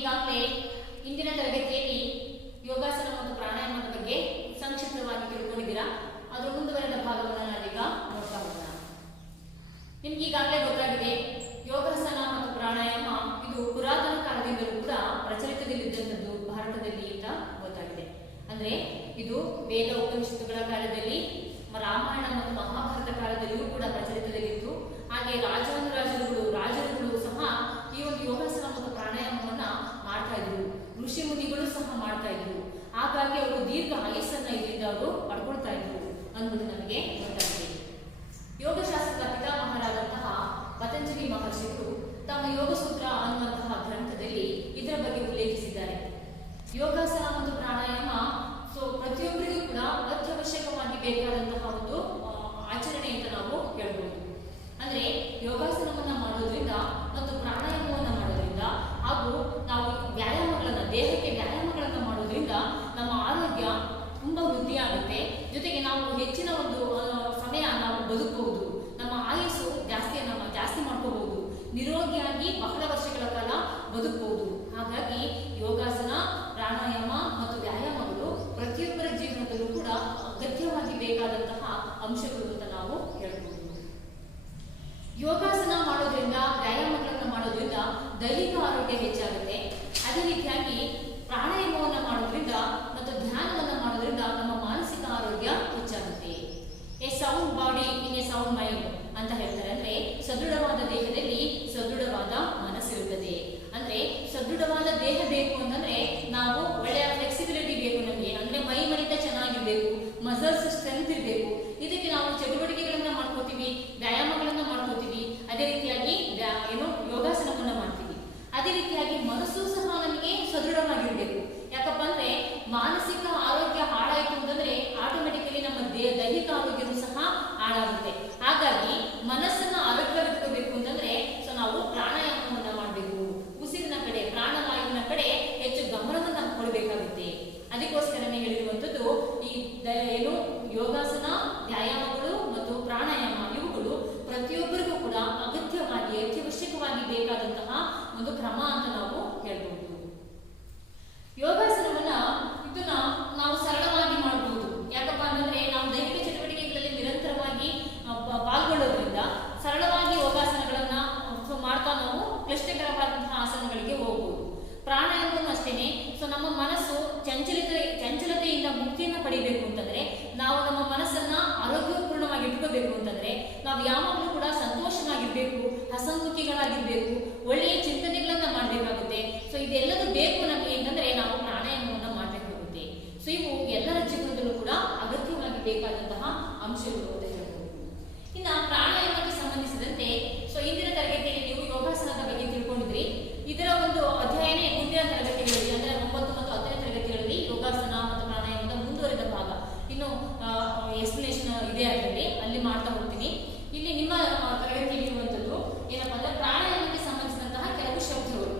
ಈಗಾಗಲೇ ಇಂದಿನ ತರಗತಿಯಲ್ಲಿ ಯೋಗಾಸನ ಮತ್ತು ಪ್ರಾಣಾಯಾಮದ ಬಗ್ಗೆ ಸಂಕ್ಷಿಪ್ತವಾಗಿ ತಿಳ್ಕೊಂಡಿದ್ದೀರಾ. ಅದರ ಮುಂದುವರೆದ ಭಾಗವನ್ನು ನಾವೀಗ ನೋಡ್ತಾ ಹೋಗೋಣ. ನಿಮ್ಗೆ ಈಗಾಗಲೇ ಗೊತ್ತಾಗಿದೆ, ಯೋಗಾಸನ ಮತ್ತು ಪ್ರಾಣಾಯಾಮ ಇದು ಪುರಾತನ ಕಾಲದಿಂದಲೂ ಕೂಡ ಪ್ರಚಲಿತದಲ್ಲಿದ್ದಂಥದ್ದು ಭಾರತದಲ್ಲಿ ಅಂತ ಗೊತ್ತಾಗಿದೆ. ಅಂದ್ರೆ ಇದು ವೇದ ಉಪನಿಷತ್ತುಗಳ ಕಾಲದಲ್ಲಿ, ರಾಮಾಯಣ ಮತ್ತು ಮಹಾಭಾರತ ಕಾಲದಲ್ಲಿಯೂ ಕೂಡ ಪ್ರಚಲಿತದಲ್ಲಿತ್ತು. ಹಾಗೆ ರಾಜರುಗಳು ಸಹ ಈ ಒಂದು ಯೋಗಾಸನ ಮತ್ತು ಪ್ರಾಣಾಯಾಮವನ್ನ ಮಾಡ್ತಾ ಇದ್ರು. ಋಷಿ ಮುನಿಗಳು ಸಹ ಮಾಡ್ತಾ ಇದ್ರು. ಹಾಗಾಗಿ ಅವರು ದೀರ್ಘ ಆಯಸ್ಸನ್ನ ಇದರಿಂದ ಅವರು ಪಡ್ಕೊಳ್ತಾ ಇದ್ರು ಅನ್ನೋದು ನಮಗೆ ಗೊತ್ತಾಗಿದೆ. ಯೋಗಶಾಸ್ತ್ರದ ಪಿತಾಮಹರಾದಂತಹ ಪತಂಜಲಿ ಮಹರ್ಷಿಗಳು ತಮ್ಮ ಯೋಗಸೂತ್ರ ಅನ್ನುವಂತಹ ಗ್ರಂಥದಲ್ಲಿ ಇದರ ಬಗ್ಗೆ ಉಲ್ಲೇಖಿಸಿದ್ದಾರೆ. ಯೋಗಾಸನ ಮತ್ತು ಪ್ರಾಣಾಯಾಮ ಪ್ರತಿಯೊಬ್ಬರಿಗೂ ಕೂಡ ಅತ್ಯವಶ್ಯಕವಾಗಿ ಬೇಕಾದಂತಹ ಒಂದು ಆಚರಣೆ ಅಂತ ನಾವು ಹೇಳ್ಬೋದು. ಅಂದ್ರೆ ಯೋಗಾಸನವನ್ನ ಮಾಡೋದ್ರಿಂದ ಮತ್ತು ಪ್ರಾಣಾಯಾಮವನ್ನ ಮಾಡೋದ್ರಿಂದ ಹಾಗೂ ನಾವು ದೇಹಕ್ಕೆ ವ್ಯಾಯಾಮಗಳನ್ನ ಮಾಡೋದ್ರಿಂದ ನಮ್ಮ ಆರೋಗ್ಯ ತುಂಬಾ ವೃದ್ಧಿಯಾಗುತ್ತೆ. ಜೊತೆಗೆ ನಾವು ಹೆಚ್ಚಿನ ಒಂದು ಸಮಯ ನಾವು ಬದುಕಬಹುದು, ನಮ್ಮ ಆಯಸ್ಸು ಜಾಸ್ತಿ ಮಾಡ್ಕೋಬಹುದು, ನಿರೋಗಿಯಾಗಿ ಬಹಳ ವರ್ಷಗಳ ಕಾಲ ಬದುಕಬಹುದು. ಹಾಗಾಗಿ ಯೋಗಾಸನ, ಪ್ರಾಣಾಯಾಮ ಮತ್ತು ವ್ಯಾಯಾಮಗಳು ಪ್ರತಿಯೊಬ್ಬರ ಜೀವನದಲ್ಲೂ ಕೂಡ ಅಗತ್ಯವಾಗಿ ಬೇಕಾದಂತಹ ಅಂಶಗಳು ಅಂತ ನಾವು ಹೇಳ್ಬೋದು. ಯೋಗಾಸನ ಮಾಡೋದ್ರಿಂದ, ವ್ಯಾಯಾಮಗಳನ್ನ ಮಾಡೋದ್ರಿಂದ ದೈಹಿಕ ಆರೋಗ್ಯ ಹೆಚ್ಚಾಗುತ್ತೆ. ಅದೇ ರೀತಿಯಾಗಿ ಪ್ರಾಣಾಯಾಮವನ್ನ ಮಾಡೋದ್ರಿಂದ ಮತ್ತು ಧ್ಯಾನವನ್ನ ಮಾಡೋದ್ರಿಂದ ನಮ್ಮ ಮಾನಸಿಕ ಆರೋಗ್ಯ ಹೆಚ್ಚಾಗುತ್ತೆ. A sound body in a sound mind ಅಂತ ಹೇಳ್ತಾರೆ. ಅಂದ್ರೆ ಸದೃಢವಾದ ದೇಹದಲ್ಲಿ ಸದೃಢವಾದ ಮನಸ್ಸಿರುತ್ತದೆ. ಅಂದ್ರೆ ಸದೃಢವಾದ ದೇಹ ಬೇಕು ಅಂತಂದ್ರೆ ನಾವು ಒಳ್ಳೆಯ ಫ್ಲೆಕ್ಸಿಬಿಲಿಟಿ ಬೇಕು ನಮಗೆ. ಅಂದ್ರೆ ಮೈ ಮನಿತ ಚೆನ್ನಾಗಿರ್ಬೇಕು, ಮಸಲ್ಸ್ ಸ್ಟ್ರೆಂತ್ ಇರಬೇಕು. ಇದಕ್ಕೆ ನಾವು ಚಟುವಟಿಕೆಗಳನ್ನ ಮಾಡ್ಕೋತೀವಿ, ವ್ಯಾಯಾಮಗಳನ್ನ ಮಾಡ್ಕೋತೀವಿ. ಅದೇ ರೀತಿಯಾಗಿ ಯೋಗಾಸನವನ್ನ ಮಾಡ್ತೀವಿ. ಅದೇ ರೀತಿಯಾಗಿ ಮನಸ್ಸು ಸಹ ನಮಗೆ ಸದೃಢವಾಗಿರ್ಬೇಕು. ಯಾಕಪ್ಪ ಅಂದ್ರೆ ಮಾನಸಿಕ ಆರೋಗ್ಯ ಹಾಳಾಯಿತು ಅಂತಂದ್ರೆ ಆಟೋಮೆಟಿಕಲಿ ನಮ್ಮ ದೈಹಿಕ ಆರೋಗ್ಯನೂ ಸಹ ಹಾಳಾಗುತ್ತೆ. ಹಾಗಾಗಿ ಮನಸ್ಸನ್ನ ಆರೋಗ್ಯವಾಗಿಟ್ಕೋಬೇಕು ಅಂತಂದ್ರೆ ನಾವು ಪ್ರಾಣಾಯಾಮವನ್ನ ಮಾಡಬೇಕು. ಉಸಿರಿನ ಕಡೆ, ಪ್ರಾಣವಾಯುವಿನ ಕಡೆ ಹೆಚ್ಚು ಗಮನವನ್ನ ಕೊಡಬೇಕಾಗುತ್ತೆ. ಅದಕ್ಕೋಸ್ಕರನೇ ಹೇಳಿರುವಂಥದ್ದು ಈ ಯೋಗಾಸನ, ವ್ಯಾಯಾಮಗಳು ಮತ್ತು ಪ್ರಾಣಾಯಾಮ ಇವುಗಳು ಪ್ರತಿಯೊಬ್ಬರಿಗೂ ಕೂಡ ಅತ್ಯವಶ್ಯಕವಾಗಿ ಬೇಕಾದಂತಹ ಒಂದು ಕ್ರಮ ಅಂತ ನಾವು ಹೇಳ್ಬಹುದು. ಯೋಗಾಸನವನ್ನ ನಾವು ಸರಳವಾಗಿ ಮಾಡಬಹುದು. ಯಾಕಪ್ಪ ಅಂತಂದ್ರೆ ನಾವು ದೈಹಿಕ ಚಟುವಟಿಕೆಗಳಲ್ಲಿ ನಿರಂತರವಾಗಿ ಪಾಲ್ಗೊಳ್ಳೋದ್ರಿಂದ ಸರಳವಾಗಿ ಯೋಗಾಸನಗಳನ್ನ ಮಾಡ್ತಾ ನಾವು ಕ್ಲಿಷ್ಟಕರವಾದಂತಹ ಆಸನಗಳಿಗೆ ಹೋಗಬಹುದು. ಪ್ರಾಣಾಯಾಮವನ್ನು ಅಷ್ಟೇನೆ. ನಮ್ಮ ಮನಸ್ಸು ಚಂಚಲತೆಯಿಂದ ಮುಕ್ತಿಯನ್ನ ಪಡಿಬೇಕು ಅಂತಂದ್ರೆ, ನಾವು ನಮ್ಮ ಮನಸ್ಸನ್ನ ಆರೋಗ್ಯಪೂರ್ಣವಾಗಿ ಇಟ್ಕೋಬೇಕು ಅಂತಂದ್ರೆ ನಾವು ಯಾವಾಗಲೂ ಕೂಡ ಸಂತೋಷವಾಗಿರ್ಬೇಕು, ಹಸನ್ಮುಖಿಗಳಾಗಿರ್ಬೇಕು, ಒಳ್ಳೆಯ ಚಿಂತನೆಗಳನ್ನ ಮಾಡಬೇಕಾಗುತ್ತೆ. ಇದೆಲ್ಲದೂ ಬೇಕು ನಮಗೆ ಅಂತಂದ್ರೆ ನಾವು ಪ್ರಾಣಾಯಾಮವನ್ನ ಮಾಡಬೇಕಾಗುತ್ತೆ. ಇವು ಎಲ್ಲರ ಜೀವನದಲ್ಲೂ ಕೂಡ ಅಗತ್ಯವಾಗಿ ಬೇಕಾದಂತಹ ಅಂಶಗಳು ಅಂತ ಹೇಳ್ಬೋದು. ಇನ್ನ ಪ್ರಾಣಾಯಾಮಕ್ಕೆ ಸಂಬಂಧಿಸಿದಂತೆ ಇಂದಿನ ತರಗತಿಯಲ್ಲಿ ನೀವು ಯೋಗಾಸನದ ಬಗ್ಗೆ ತಿಳ್ಕೊಂಡಿದ್ರಿ. ಇದರ ಒಂದು ಅಧ್ಯಯನ ಮುಂದಿನ ತರಗತಿಗಳಲ್ಲಿ ಅಂದ್ರೆ 9 ಮತ್ತು 10ನೇ ತರಗತಿಗಳಲ್ಲಿ ಯೋಗಾಸನ ಮತ್ತು ಪ್ರಾಣಾಯಾಮದ ಮುಂದುವರೆದ ಭಾಗ ಇನ್ನು ಎಕ್ಸ್ಪ್ಲನೇಷನ್ ಇದೆ, ಅಲ್ಲಿ ಮಾಡ್ತಾ ಹೋಗ್ತೀನಿ. ಇಲ್ಲಿ ನಿಮ್ಮ ತರಗತಿಯಲ್ಲಿ ಇರುವಂತದ್ದು ಏನಪ್ಪಾ ಅಂದ್ರೆ ಪ್ರಾಣಾಯಾಮಕ್ಕೆ ಸಂಬಂಧಿಸಿದಂತಹ ಕೆಲವು ಶಬ್ದಗಳು.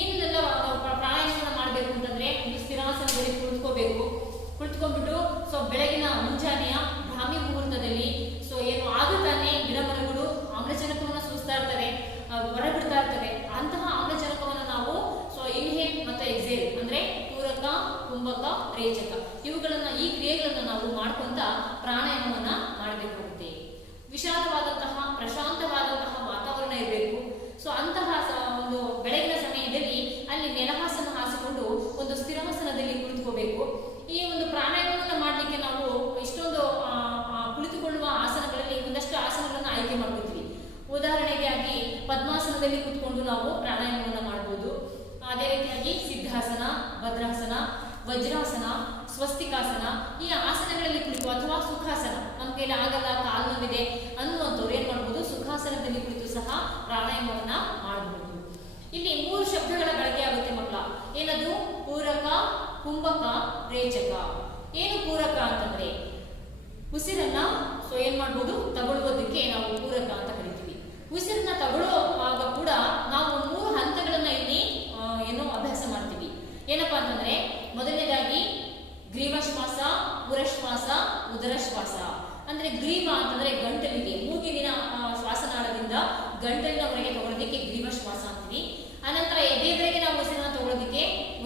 ಏನೆಲ್ಲ ಪ್ರಾಣಾಯಾಮವನ್ನು ಮಾಡಬೇಕು ಅಂತಂದ್ರೆ ಸ್ಥಿರಾಸನದಲ್ಲಿ ಕುಳಿತುಕೊಂಡ್ಬಿಟ್ಟು ಬೆಳಗಿನ ಮುಂಜಾನೆಯ ಬ್ರಾಹ್ಮಿ ಮುಹೂರ್ತದಲ್ಲಿ ಆಗುತ್ತಾನೆ ಗಿಡಮರಗಳು ಆಮ್ಲಜನಕವನ್ನು ಸೂಸ್ತಾ ಇರ್ತವೆ, ಹೊರಬಿಡ್ತಾ ಇರ್ತವೆ. ಅಂತಹ ಆಮ್ಲಜನಕವನ್ನು ನಾವು ಇನ್ಹೇಲ್ ಮತ್ತು ಎಕ್ಸೇಲ್ ಅಂದ್ರೆ ಪೂರಕ, ಕುಂಭಕ, ರೇಚಕ ಈ ಕ್ರಿಯೆಗಳನ್ನ ನಾವು ಮಾಡ್ಕೊಂತ ಪ್ರಾಣಾಯಾಮವನ್ನ ಮಾಡಬೇಕಾಗುತ್ತೆ. ವಿಶಾಲವಾದಂತಹ ಪ್ರಶಾಂತವಾದಂತಹ ವಾತಾವರಣ ಇರಬೇಕು. ಅಂತಹ ಒಂದು ಬೆಳಗಿನ ಸಮಯದಲ್ಲಿ ಅಲ್ಲಿ ನೆಲಹಾಸನ ಹಾಸಿಕೊಂಡು ಒಂದು ಸ್ಥಿರಾಸನದಲ್ಲಿ ಕುಳಿತುಕೋಬೇಕು. ಈ ಒಂದು ಪ್ರಾಣಾಯಾಮವನ್ನು ಮಾಡಲಿಕ್ಕೆ ನಾವು ಇಷ್ಟೊಂದು ಕುಳಿತುಕೊಳ್ಳುವ ಆಸನಗಳಲ್ಲಿ ಒಂದಷ್ಟು ಆಸನಗಳನ್ನು ಆಯ್ಕೆ ಮಾಡ್ಕೊತೀವಿ. ಉದಾಹರಣೆಗೆ ಪದ್ಮಾಸನದಲ್ಲಿ ಕುತ್ಕೊಂಡು ನಾವು ಪ್ರಾಣಾಯಾಮವನ್ನು ಮಾಡಬಹುದು. ಅದೇ ರೀತಿಯಾಗಿ ಸಿದ್ಧಾಸನ, ಭದ್ರಾಸನ, ವಜ್ರಾಸನ, ಸ್ವಸ್ತಿಕಾಸನ ಈ ಆಸನಗಳಲ್ಲಿ ಕುಳಿತು, ಅಥವಾ ಸುಖಾಸನ, ನಮ್ಮ ಕೈಲಿ ಆಗಲ್ಲ, ಕಾಲು ನೋವಿದೆ ಅನ್ನುವಂಥವ್ರು ಏನ್ ಮಾಡ್ಬೋದು, ಸುಖಾಸನದಲ್ಲಿ ಕುಳಿತು ಸಹ ಪ್ರಾಣಾಯಾಮವನ್ನ ಮಾಡಬಹುದು. ಇಲ್ಲಿ 3 ಶಬ್ದಗಳ ಬಳಕೆ ಆಗುತ್ತೆ ಮಕ್ಕಳ. ಏನದು? ಪೂರಕ, ಕುಂಭಕ, ರೇಚಕ. ಏನು ಪೂರಕ ಅಂತಂದ್ರೆ ಉಸಿರನ್ನ ಏನ್ ಮಾಡ್ಬೋದು, ತಗೊಳ್ಳುವುದಕ್ಕೆ ನಾವು ಪೂರಕ ಅಂತ ಕರಿತೀವಿ. ಉಸಿರನ್ನ ತಗೊಳ್ಳುವಾಗ ಕೂಡ ನಾವು 3 ಹಂತಗಳನ್ನ ಇಲ್ಲಿ ಅಭ್ಯಾಸ ಮಾಡ್ತೀವಿ. ಏನಪ್ಪಾ ಅಂತಂದ್ರೆ ಮೊದಲನೇದಾಗಿ ಗ್ರೀವಶ್ವಾಸ, ಉರಶ್ವಾಸ, ಉದರಶ್ವಾಸ. ಅಂದ್ರೆ ಗ್ರೀವ ಅಂತಂದ್ರೆ ಗಂಟಲಿಗೆ, ಮೂಗಿನ ಶ್ವಾಸನಾಳದಿಂದ ಗಂಟಲಿನವರೆಗೆ ತಗೊಳ್ಳೋದಕ್ಕೆ ಗ್ರೀವಶ್ವಾಸ ಅಂತೀವಿ. ಅನಂತರ ಎದೆವರೆಗೆ ನಾವು ಉಸಿರನ್ನ ತಗೊಳ್ಳೋದಕ್ಕೆ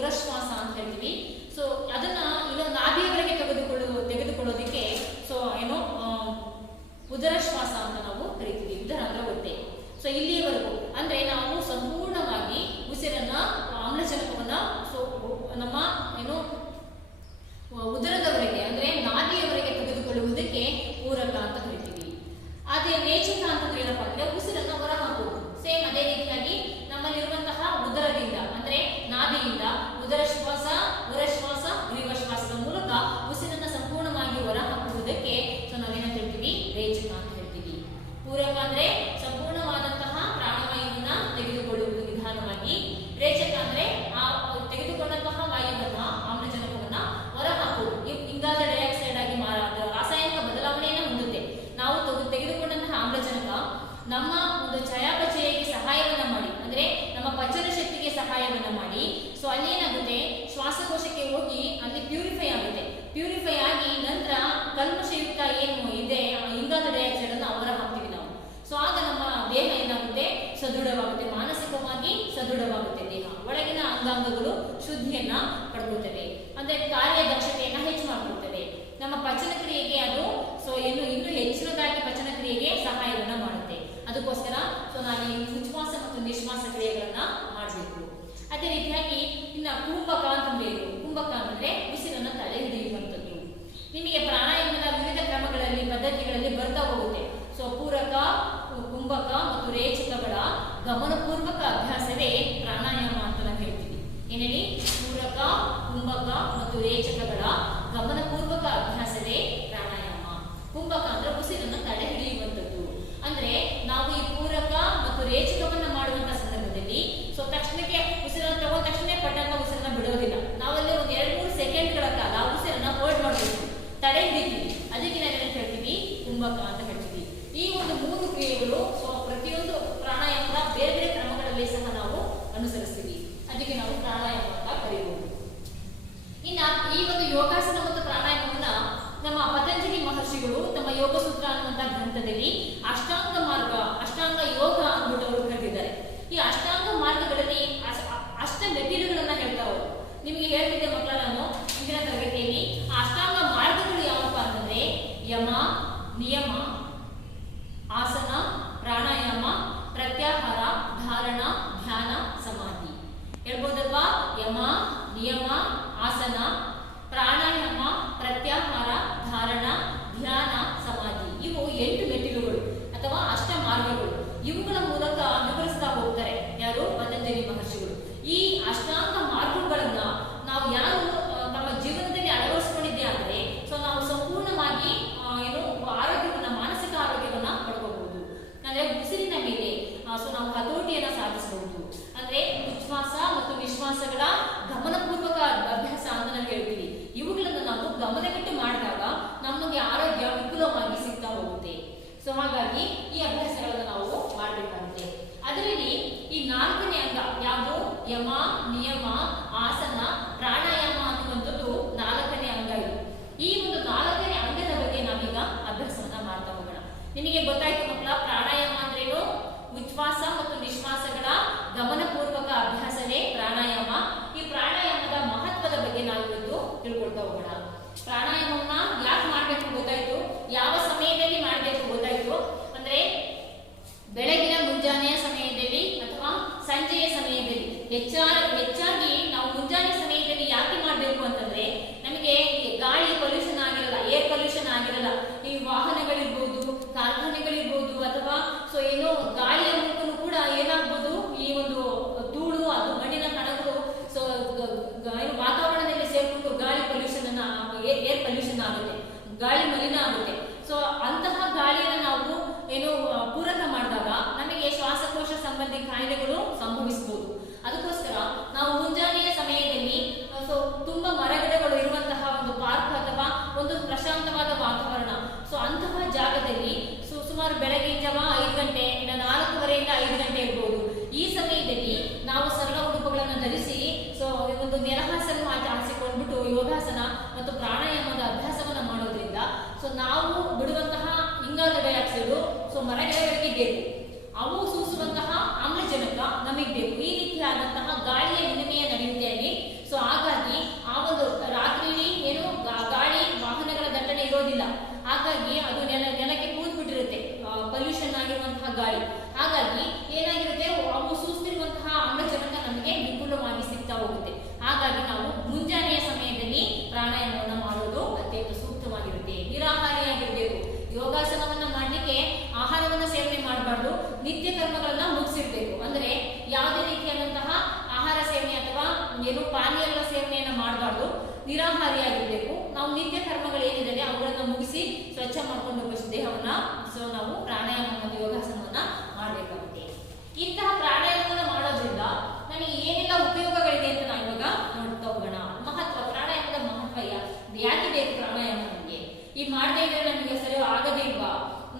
ಉರಶ್ವಾಸ ಅಂತ ಹೇಳ್ತೀವಿ. ಸೊ ಅದನ್ನ ಇನ್ನು ನಾಭಿಯವರೆಗೆ ತೆಗೆದುಕೊಳ್ಳೋದಕ್ಕೆ ಸೊ ಏನೋ ಉದರ ಶ್ವಾಸ ಅಂತ ನಾವು ಕರಿತೀವಿ. ಉದರ ಅಂದ್ರೆ ಹೊಟ್ಟೆ. ಸೊ ಇಲ್ಲಿಯವರೆಗೂ ಅಂದ್ರೆ ನಾವು ಸಂಪೂರ್ಣವಾಗಿ ಉಸಿರನ್ನ ಆಮ್ಲಜನಕವನ್ನ ಸೊ ನಮ್ಮ ಏನು ಉದರದವರೆಗೆ ಅಂದ್ರೆ ನಾಭಿಯವರೆಗೆ ತೆಗೆದುಕೊಳ್ಳುವುದಕ್ಕೆ ಪೂರಕ ಅಂತ ಕರಿತೀವಿ. ಅದೇ ರೇಚಕ ಅಂತಂದ್ರೆ ಏನಪ್ಪಾ ಅಂದ್ರೆ ಉಸಿರನ್ನ ಹೊರ ಹಾಕುವುದು. ಸೇಮ್ ಅದೇ ರೀತಿಯಾಗಿ ನಮ್ಮಲ್ಲಿರುವಂತಹ ಉದರದಿಂದ ಅಂದ್ರೆ ನಾಭಿಯಿಂದ ಉದರ ಶ್ವಾಸ, ಉರಶ್ವಾಸ, ಗ್ರೀವಶ್ವಾಸದ ಮೂಲಕ ಉಸಿರನ್ನ ಸಂಪೂರ್ಣವಾಗಿ ಹೊರ ಹಾಕುವುದಕ್ಕೆ ಸೊ ನಾವೇನಂತ ಹೇಳ್ತೀವಿ, ರೇಚಕ ಅಂತ ಹೇಳ್ತೀವಿ. ಪೂರಕ ಅಂದ್ರೆ ಸಂಪೂರ್ಣವಾದಂತಹ ಪ್ರಾಣವಾಯುವನ್ನ ತೆಗೆದುಕೊಳ್ಳುವುದು ನಿಧಾನವಾಗಿ. ರೇಚಕ ಅಂದ್ರೆ ಆ ತೆಗೆದುಕೊಂಡಂತಹ ವಾಯುವನ್ನ ಆಮ್ಲಜನಕವನ್ನ ಹೊರ ಹಾಕುವುದು. ಇಂಗಾಲ ಡೈಆಕ್ಸೈಡ್ ಆಗಿ ರಾಸಾಯನಿಕ ಬದಲಾವಣೆಯನ್ನು ಹೊಂದುತ್ತೆ. ನಾವು ತೆಗೆದುಕೊಂಡಂತಹ ಆಮ್ಲಜನಕ ನಮ್ಮ ಒಂದು ಚಯಾಪಚಯಕ್ಕೆ ಸಹಾಯವನ್ನ ಮಾಡಿ ಅಂದ್ರೆ ನಮ್ಮ ಪಚನ ಶಕ್ತಿಗೆ ಸಹಾಯವನ್ನ ಮಾಡಿ ಸೊ ಅಲ್ಲೇನಾಗುತ್ತೆ, ಶ್ವಾಸಕೋಶಕ್ಕೆ ಹೋಗಿ ಅಲ್ಲಿ ಪ್ಯೂರಿಫೈ ಆಗುತ್ತೆ. ಪ್ಯೂರಿಫೈ ಆಗಿ ನಂತರ ಕಲ್ಮಶಯುಕ್ತ ಏನು ಇದೆ ಇಂಗಾಲ ಡೈಆಕ್ಸೈಡ್ ಅನ್ನು ಹೊರ ಹಾಕ್ತೀವಿ ನಾವು. ಸೊ ಆಗ ನಮ್ಮ ದೇಹ ಏನಾಗುತ್ತೆ, ಸದೃಢವಾಗುತ್ತೆ, ಮಾನಸಿಕವಾಗಿ ಸದೃಢವಾಗುತ್ತೆ. ದೇಹ ಒಳಗಿನ ಅಂಗಾಂಗಗಳು ಶುದ್ಧಿಯನ್ನ ಪಡ್ಕೊಳ್ತವೆ ಅಂದ್ರೆ ಕಾರ್ಯದಕ್ಷತೆಯನ್ನ ಹೆಚ್ಚು ಮಾಡ್ಕೊಳ್ತವೆ. ನಮ್ಮ ಪಚನ ಕ್ರಿಯೆಗೆ ಅದು ಸೊ ಇನ್ನೂ ಹೆಚ್ಚಿನದಾಗಿ ಪಚನ ಕ್ರಿಯೆಗೆ ಸಹಾಯವನ್ನ ಮಾಡುತ್ತೆ. ಅದಕ್ಕೋಸ್ಕರ ಸೊ ನಾನು ಈ ಉಚ್ಛ್ವಾಸ ಮತ್ತು ನಿಶ್ವಾಸ ಕ್ರಿಯೆಗಳನ್ನ ಮಾಡಬೇಕು. ಅದೇ ರೀತಿಯಾಗಿ ಇನ್ನ ಕುಂಭಕ ಅಂತಂದ್ರೆ ಕುಂಭಕ ಅಂದ್ರೆ ಉಸಿರನ್ನ ತಡೆ ಹಿಡಿಯುವಂಥದ್ದು. ನಿಮಗೆ ಪ್ರಾಣಾಯಾಮದ ವಿವಿಧ ಕ್ರಮಗಳಲ್ಲಿ ಪದ್ಧತಿಗಳಲ್ಲಿ ಬರ್ತಾ ಹೋಗುತ್ತೆ. ಸೊ ಪೂರಕ, ಕುಂಭಕ ಮತ್ತು ರೇಚಕಗಳ ಗಮನಪೂರ್ವಕ ಅಭ್ಯಾಸವೇ ಪ್ರಾಣಾಯಾಮ ಅಂತ ನಾವು ಹೇಳ್ತೀವಿ. ಏನೇಳಿ ಪೂರಕ, ಕುಂಭಕ ಮತ್ತು ರೇಚಕಗಳ ಗಮನಪೂರ್ವಕ ಅಭ್ಯಾಸವೇ ಪ್ರಾಣಾಯಾಮ. ಕುಂಭಕ ಅಂದ್ರೆ ಉಸಿರನ್ನ ತಡೆ ಹಿಡಿಯುವಂಥದ್ದು. ಅಂದ್ರೆ ನಾವು ಈ ಪೂರಕ ಮತ್ತು ರೇಚಕವನ್ನ ಮಾಡುವಂತ ಸಂದರ್ಭದಲ್ಲಿ ಸೊ ತಕ್ಷಣಕ್ಕೆ ಉಸಿರನ್ನ ತಗೊಂಡ ತಕ್ಷಣ ಪಟ್ಟಂತ ಉಸಿರನ್ನ ಬಿಡೋದಿಲ್ಲ. ನಾವಲ್ಲಿ ಒಂದು 2-3 ಸೆಕೆಂಡ್ಗಳ ಕಾಲ ಉಸಿರನ್ನ ಹೋಲ್ಡ್ ಮಾಡಬೇಕು, ತಡೆ ಹಿಡಿತೀವಿ. ಅದಕ್ಕೆ ನಾವೇನಂತ ಹೇಳ್ತೀವಿ, ಕುಂಭಕ ಅಂತ ಹೇಳ್ತೀವಿ. ಈ ಒಂದು 3 ಕ್ರಿಯೆಗಳು ಸೊ ಪ್ರತಿಯೊಂದು ಪ್ರಾಣಾಯಾಮದ ಬೇರೆ ಬೇರೆ ಕ್ರಮಗಳಲ್ಲಿ ಸಹ ನಾವು ಅನುಸರಿಸ್ತೀವಿ. ಅದಕ್ಕೆ ನಾವು ಪ್ರಾಣಾಯಾಮ ಅಂತ ಕರೀಬಹುದು. ಇನ್ನ ಈ ಒಂದು ಯೋಗಾಸನ ಮತ್ತು ಪ್ರಾಣಾಯಾಮವನ್ನ ನಮ್ಮ ಪತಂಜಲಿ ಮಹರ್ಷಿಗಳು ತಮ್ಮ ಯೋಗ ಸೂತ್ರ ಅನ್ನುವಂತಹ ಗ್ರಂಥದಲ್ಲಿ ಅಷ್ಟಾಂಗ ಮಾರ್ಗ, ಅಷ್ಟಾಂಗ ಯೋಗ ಅಂದ್ಬಿಟ್ಟು ಅವರು ಕರೆದಿದ್ದಾರೆ. ಈ ಅಷ್ಟಾಂಗ ಮಾರ್ಗಗಳಲ್ಲಿ ಅಷ್ಟ ಮೆಟ್ಟಿಲುಗಳನ್ನ ಹೇಳ್ತಾರೆ ಅವರು. ನಿಮಗೆ ಹೇಳ್ತಿದ್ದೆ ಮಕ್ಕಳ ನಾನು ಇಂದಿನ ತರಗತಿಯಲ್ಲಿ ಆ ಅಷ್ಟಾಂಗ ಮಾರ್ಗಗಳು ಯಾವಪ್ಪ ಅಂತಂದ್ರೆ ಯಮ, ನಿಯಮ, ಆಸನ, ಪ್ರಾಣಾಯಾಮ, ಪ್ರತ್ಯಾಹಾರ, ಧಾರಣ, ಧ್ಯಾನ, ಸಮಾಧಿ. ಹೇಳ್ಬೋದಲ್ವಾ? ಯಮ, ನಿಯಮ, ಆಸನ, ಪ್ರಾಣಾಯಾಮ, ಪ್ರತ್ಯಾಹಾರ, ಧಾರಣ, ಧ್ಯಾನ, ಸಮಾಧಿ. ಇವು 8 ಮೆಟ್ಟಿಲುಗಳು ಅಥವಾ ಅಷ್ಟ ಮಾರ್ಗಗಳು. ಇವುಗಳ ಮೂಲಕ ವಿವರಿಸ್ತಾ ಹೋಗ್ತಾರೆ ಯಾರು, ಪತಂಜಲಿ ಮಹರ್ಷಿಗಳು. ಈ ಅಷ್ಟಾಂಗ ಮಾರ್ಗಗಳನ್ನ ನಾವು ಯಾರು ನಮ್ಮ ಜೀವನದಲ್ಲಿ ಅಳವಡಿಸಿಕೊಂಡಿದ್ದೆ ಆದರೆ ಸೊ ನಾವು ಸಂಪೂರ್ಣವಾಗಿ ಆರೋಗ್ಯವನ್ನ, ಮಾನಸಿಕ ಆರೋಗ್ಯವನ್ನ ಪಡ್ಕೋಬಹುದು. ಅಂದ್ರೆ ಉಸಿರಿನ ಮೇಲೆ ಸೊ ನಾವು ಹತೋಟಿಯನ್ನ ಸಾಧಿಸಬಹುದು. ಅಂದ್ರೆ ಉಚ್ಛ್ವಾಸ ಮತ್ತು ನಿಶ್ವಾಸಗಳ ಗಮನಪೂರ್ವಕ ಅಭ್ಯಾಸ ಅಂತ ನಾವು ಹೇಳ್ತೀವಿ. ಇವುಗಳನ್ನು ನಾವು ಗಮನವಿಟ್ಟು ಮಾಡಿದಾಗ ನಮಗೆ ಆರೋಗ್ಯ ವಿಪುಲವಾಗಿ ಸಿಗ್ತಾ ಹೋಗುತ್ತೆ. ಸೊ ಹಾಗಾಗಿ ಈ ಅಭ್ಯಾಸಗಳನ್ನು ನಾವು ಮಾಡಬೇಕಾಗುತ್ತೆ. ಅದರಲ್ಲಿ ಈ 4ನೇ ಅಂಗ ಯಾವುದು, ಯಮ, ನಿಯಮ, ಆಸನ, ಪ್ರಾಣಾಯಾಮ ಅನ್ನುವಂಥದ್ದು 4ನೇ ಅಂಗ. ಇದು ಈ ಒಂದು 4ನೇ ಅಂಗದ ಬಗ್ಗೆ ನಾವೀಗ ಅಭ್ಯಾಸವನ್ನ ಮಾಡ್ತಾ ಹೋಗೋಣ. ನಿಮಗೆ ಗೊತ್ತಾಯ್ತು ಮಕ್ಕಳ, ಪ್ರಾಣಾಯಾಮ ಅಂದ್ರೇನು? ಉಚ್ಛ್ವಾಸ ಮತ್ತು ನಿಶ್ವಾಸಗಳ ಗಮನಪೂರ್ವಕ ಅಭ್ಯಾಸವೇ ಪ್ರಾಣಾಯಾಮ. ಈ ಪ್ರಾಣಾಯಾಮದ ಮಹತ್ವದ ಬಗ್ಗೆ ನಾವು ಇವತ್ತು ತಿಳ್ಕೊಳ್ತಾ ಹೋಗೋಣ. ಪ್ರಾಣಾಯಾಮವನ್ನ ಯಾಕೆ ಮಾಡ್ಬೇಕು ಗೊತ್ತಾಯ್ತು, ಯಾವ ಸಮಯದಲ್ಲಿ ಮಾಡ್ಬೇಕು ಗೊತ್ತಾಯ್ತು. ಅಂದ್ರೆ ಬೆಳಗಿನ ಮುಂಜಾನೆಯ ಸಮಯದಲ್ಲಿ ಅಥವಾ ಸಂಜೆಯ ಸಮಯದಲ್ಲಿ. ಹೆಚ್ಚಾಗಿ ನಾವು ಮುಂಜಾನೆ ಸಮಯದಲ್ಲಿ ಯಾಕೆ ಮಾಡಬೇಕು ಅಂತಂದ್ರೆ ನಮಗೆ ಗಾಳಿ ಪೊಲ್ಯೂಷನ್ ಆಗಿರಲ್ಲ, ಏರ್ ಪೊಲ್ಯೂಷನ್ ಆಗಿರಲ್ಲ. ಈ ವಾಹನಗಳಿರ್ಬೋದು, ಕಾರ್ಖಾನೆಗಳಿರ್ಬೋದು ಅಥವಾ ಸೊ ಏನೋ ಗಾಳಿಯ ಮೂಲಕನೂ ಕೂಡ ಏನಾಗ್ಬೋದು, ಈ ಒಂದು ಧೂಳು, ಅದು ಮಣ್ಣಿನ ಕಣಗಳು ಸೊ ವಾತಾವರಣದಲ್ಲಿ ಸೇರ್ಕೊಂಡು ಗಾಳಿ ಪೊಲ್ಯೂಷನ್ ಅನ್ನ, ಏರ್ ಪೊಲ್ಯೂಷನ್ ಆಗುತ್ತೆ, ಗಾಳಿ ಮಲಿನ ಆಗುತ್ತೆ. ಸೊ ಅಂತಹ ಗಾಳಿಯನ್ನು ನಾವು ಪೂರಕ ಮಾಡಿದಾಗ ನಮಗೆ ಶ್ವಾಸಕೋಶ ಸಂಬಂಧಿ ಕಾಯಿಲೆಗಳು ಸಂಭವಿಸಬಹುದು. ಅದಕ್ಕೋಸ್ಕರ ನಾವು ಮುಂಜಾನೆಯ ಸಮಯದಲ್ಲಿ ಸೊ ತುಂಬಾ ಮರಗಿಡಗಳು ಇರುವಂತಹ ಒಂದು ಪಾರ್ಕ್ ಅಥವಾ ಒಂದು ಪ್ರಶಾಂತವಾದ ವಾತಾವರಣ, ಸೊ ಅಂತಹ ಜಾಗದಲ್ಲಿ ಸುಮಾರು ಬೆಳಗಿನ ಜಾವ 5 ಗಂಟೆ, 4:15 ಇಂದ 5 ಗಂಟೆ ಇರ್ಬೋದು. ಈ ಸಮಯದಲ್ಲಿ ನಾವು ಸರಳ ಉಡುಪುಗಳನ್ನು ಧರಿಸಿ ಸೊ ಒಂದು ನೆಲಹಾಸನ ಹಾಸಿಕೊಂಡ್ಬಿಟ್ಟು ಯೋಗಾಸನ ಮತ್ತು ಪ್ರಾಣಾಯಾಮದ ಅಭ್ಯಾಸವನ್ನ ಮಾಡೋದ್ರಿಂದ ಸೊ ನಾವು ಬಿಡುವಂತಹ ಇಂಗಾಲ ಡೈಆಕ್ಸೈಡ್ ಸೊ ಮರಗಿಡಗಳಿಗೆ ಬೇಕು, ಅವು ಸೂಸುವಂತಹ ಆಮ್ಲಜನಕ ನಮಗೆ ಬೇಕು. ಈ ರೀತಿಯಾದಂತಹ ಗಾಳಿಯ ವಿನಿಮಯ ನಡೆಯುತ್ತೆ ಅಲ್ಲಿ. ಸೊ ನಿತ್ಯ ಕರ್ಮಗಳನ್ನ ಮುಗಿಸಿರ್ಬೇಕು. ಅಂದ್ರೆ ಯಾವುದೇ ರೀತಿಯಾದಂತಹ ಆಹಾರ ಸೇವನೆ ಅಥವಾ ಏನು ಪಾನೀಯಗಳ ಸೇವನೆಯನ್ನ ಮಾಡಬಾರ್ದು, ನಿರಾಹಾರಿಯಾಗಿರ್ಬೇಕು. ನಾವು ನಿತ್ಯ ಕರ್ಮಗಳು ಏನಿದೆ ಅವುಗಳನ್ನ ಮುಗಿಸಿ ಸ್ವಚ್ಛ ಮಾಡ್ಕೊಂಡು ದೇಹವನ್ನ ನಾವು ಪ್ರಾಣಾಯಾಮ ಮತ್ತು ಯೋಗಾಸನವನ್ನ ಮಾಡಬೇಕಾಗುತ್ತೆ. ಇಂತಹ ಪ್ರಾಣಾಯಾಮವನ್ನ ಮಾಡೋದ್ರಿಂದ ನಮಗೆ ಏನೆಲ್ಲ ಉಪಯೋಗಗಳಿದೆ ಅಂತ ನಾವು ಇವಾಗ ನೋಡ್ತಾ ಹೋಗೋಣ. ಮಹತ್ವ, ಪ್ರಾಣಾಯಾಮದ ಮಹತ್ವ ಯಾಕೆ ಬೇಕು ಪ್ರಾಣಾಯಾಮ ನಮಗೆ? ಈ ಮಾಡದೇ ಇದ್ರೆ ನಮಗೆ ಸರಿ ಆಗದೇ ಇಲ್ವಾ,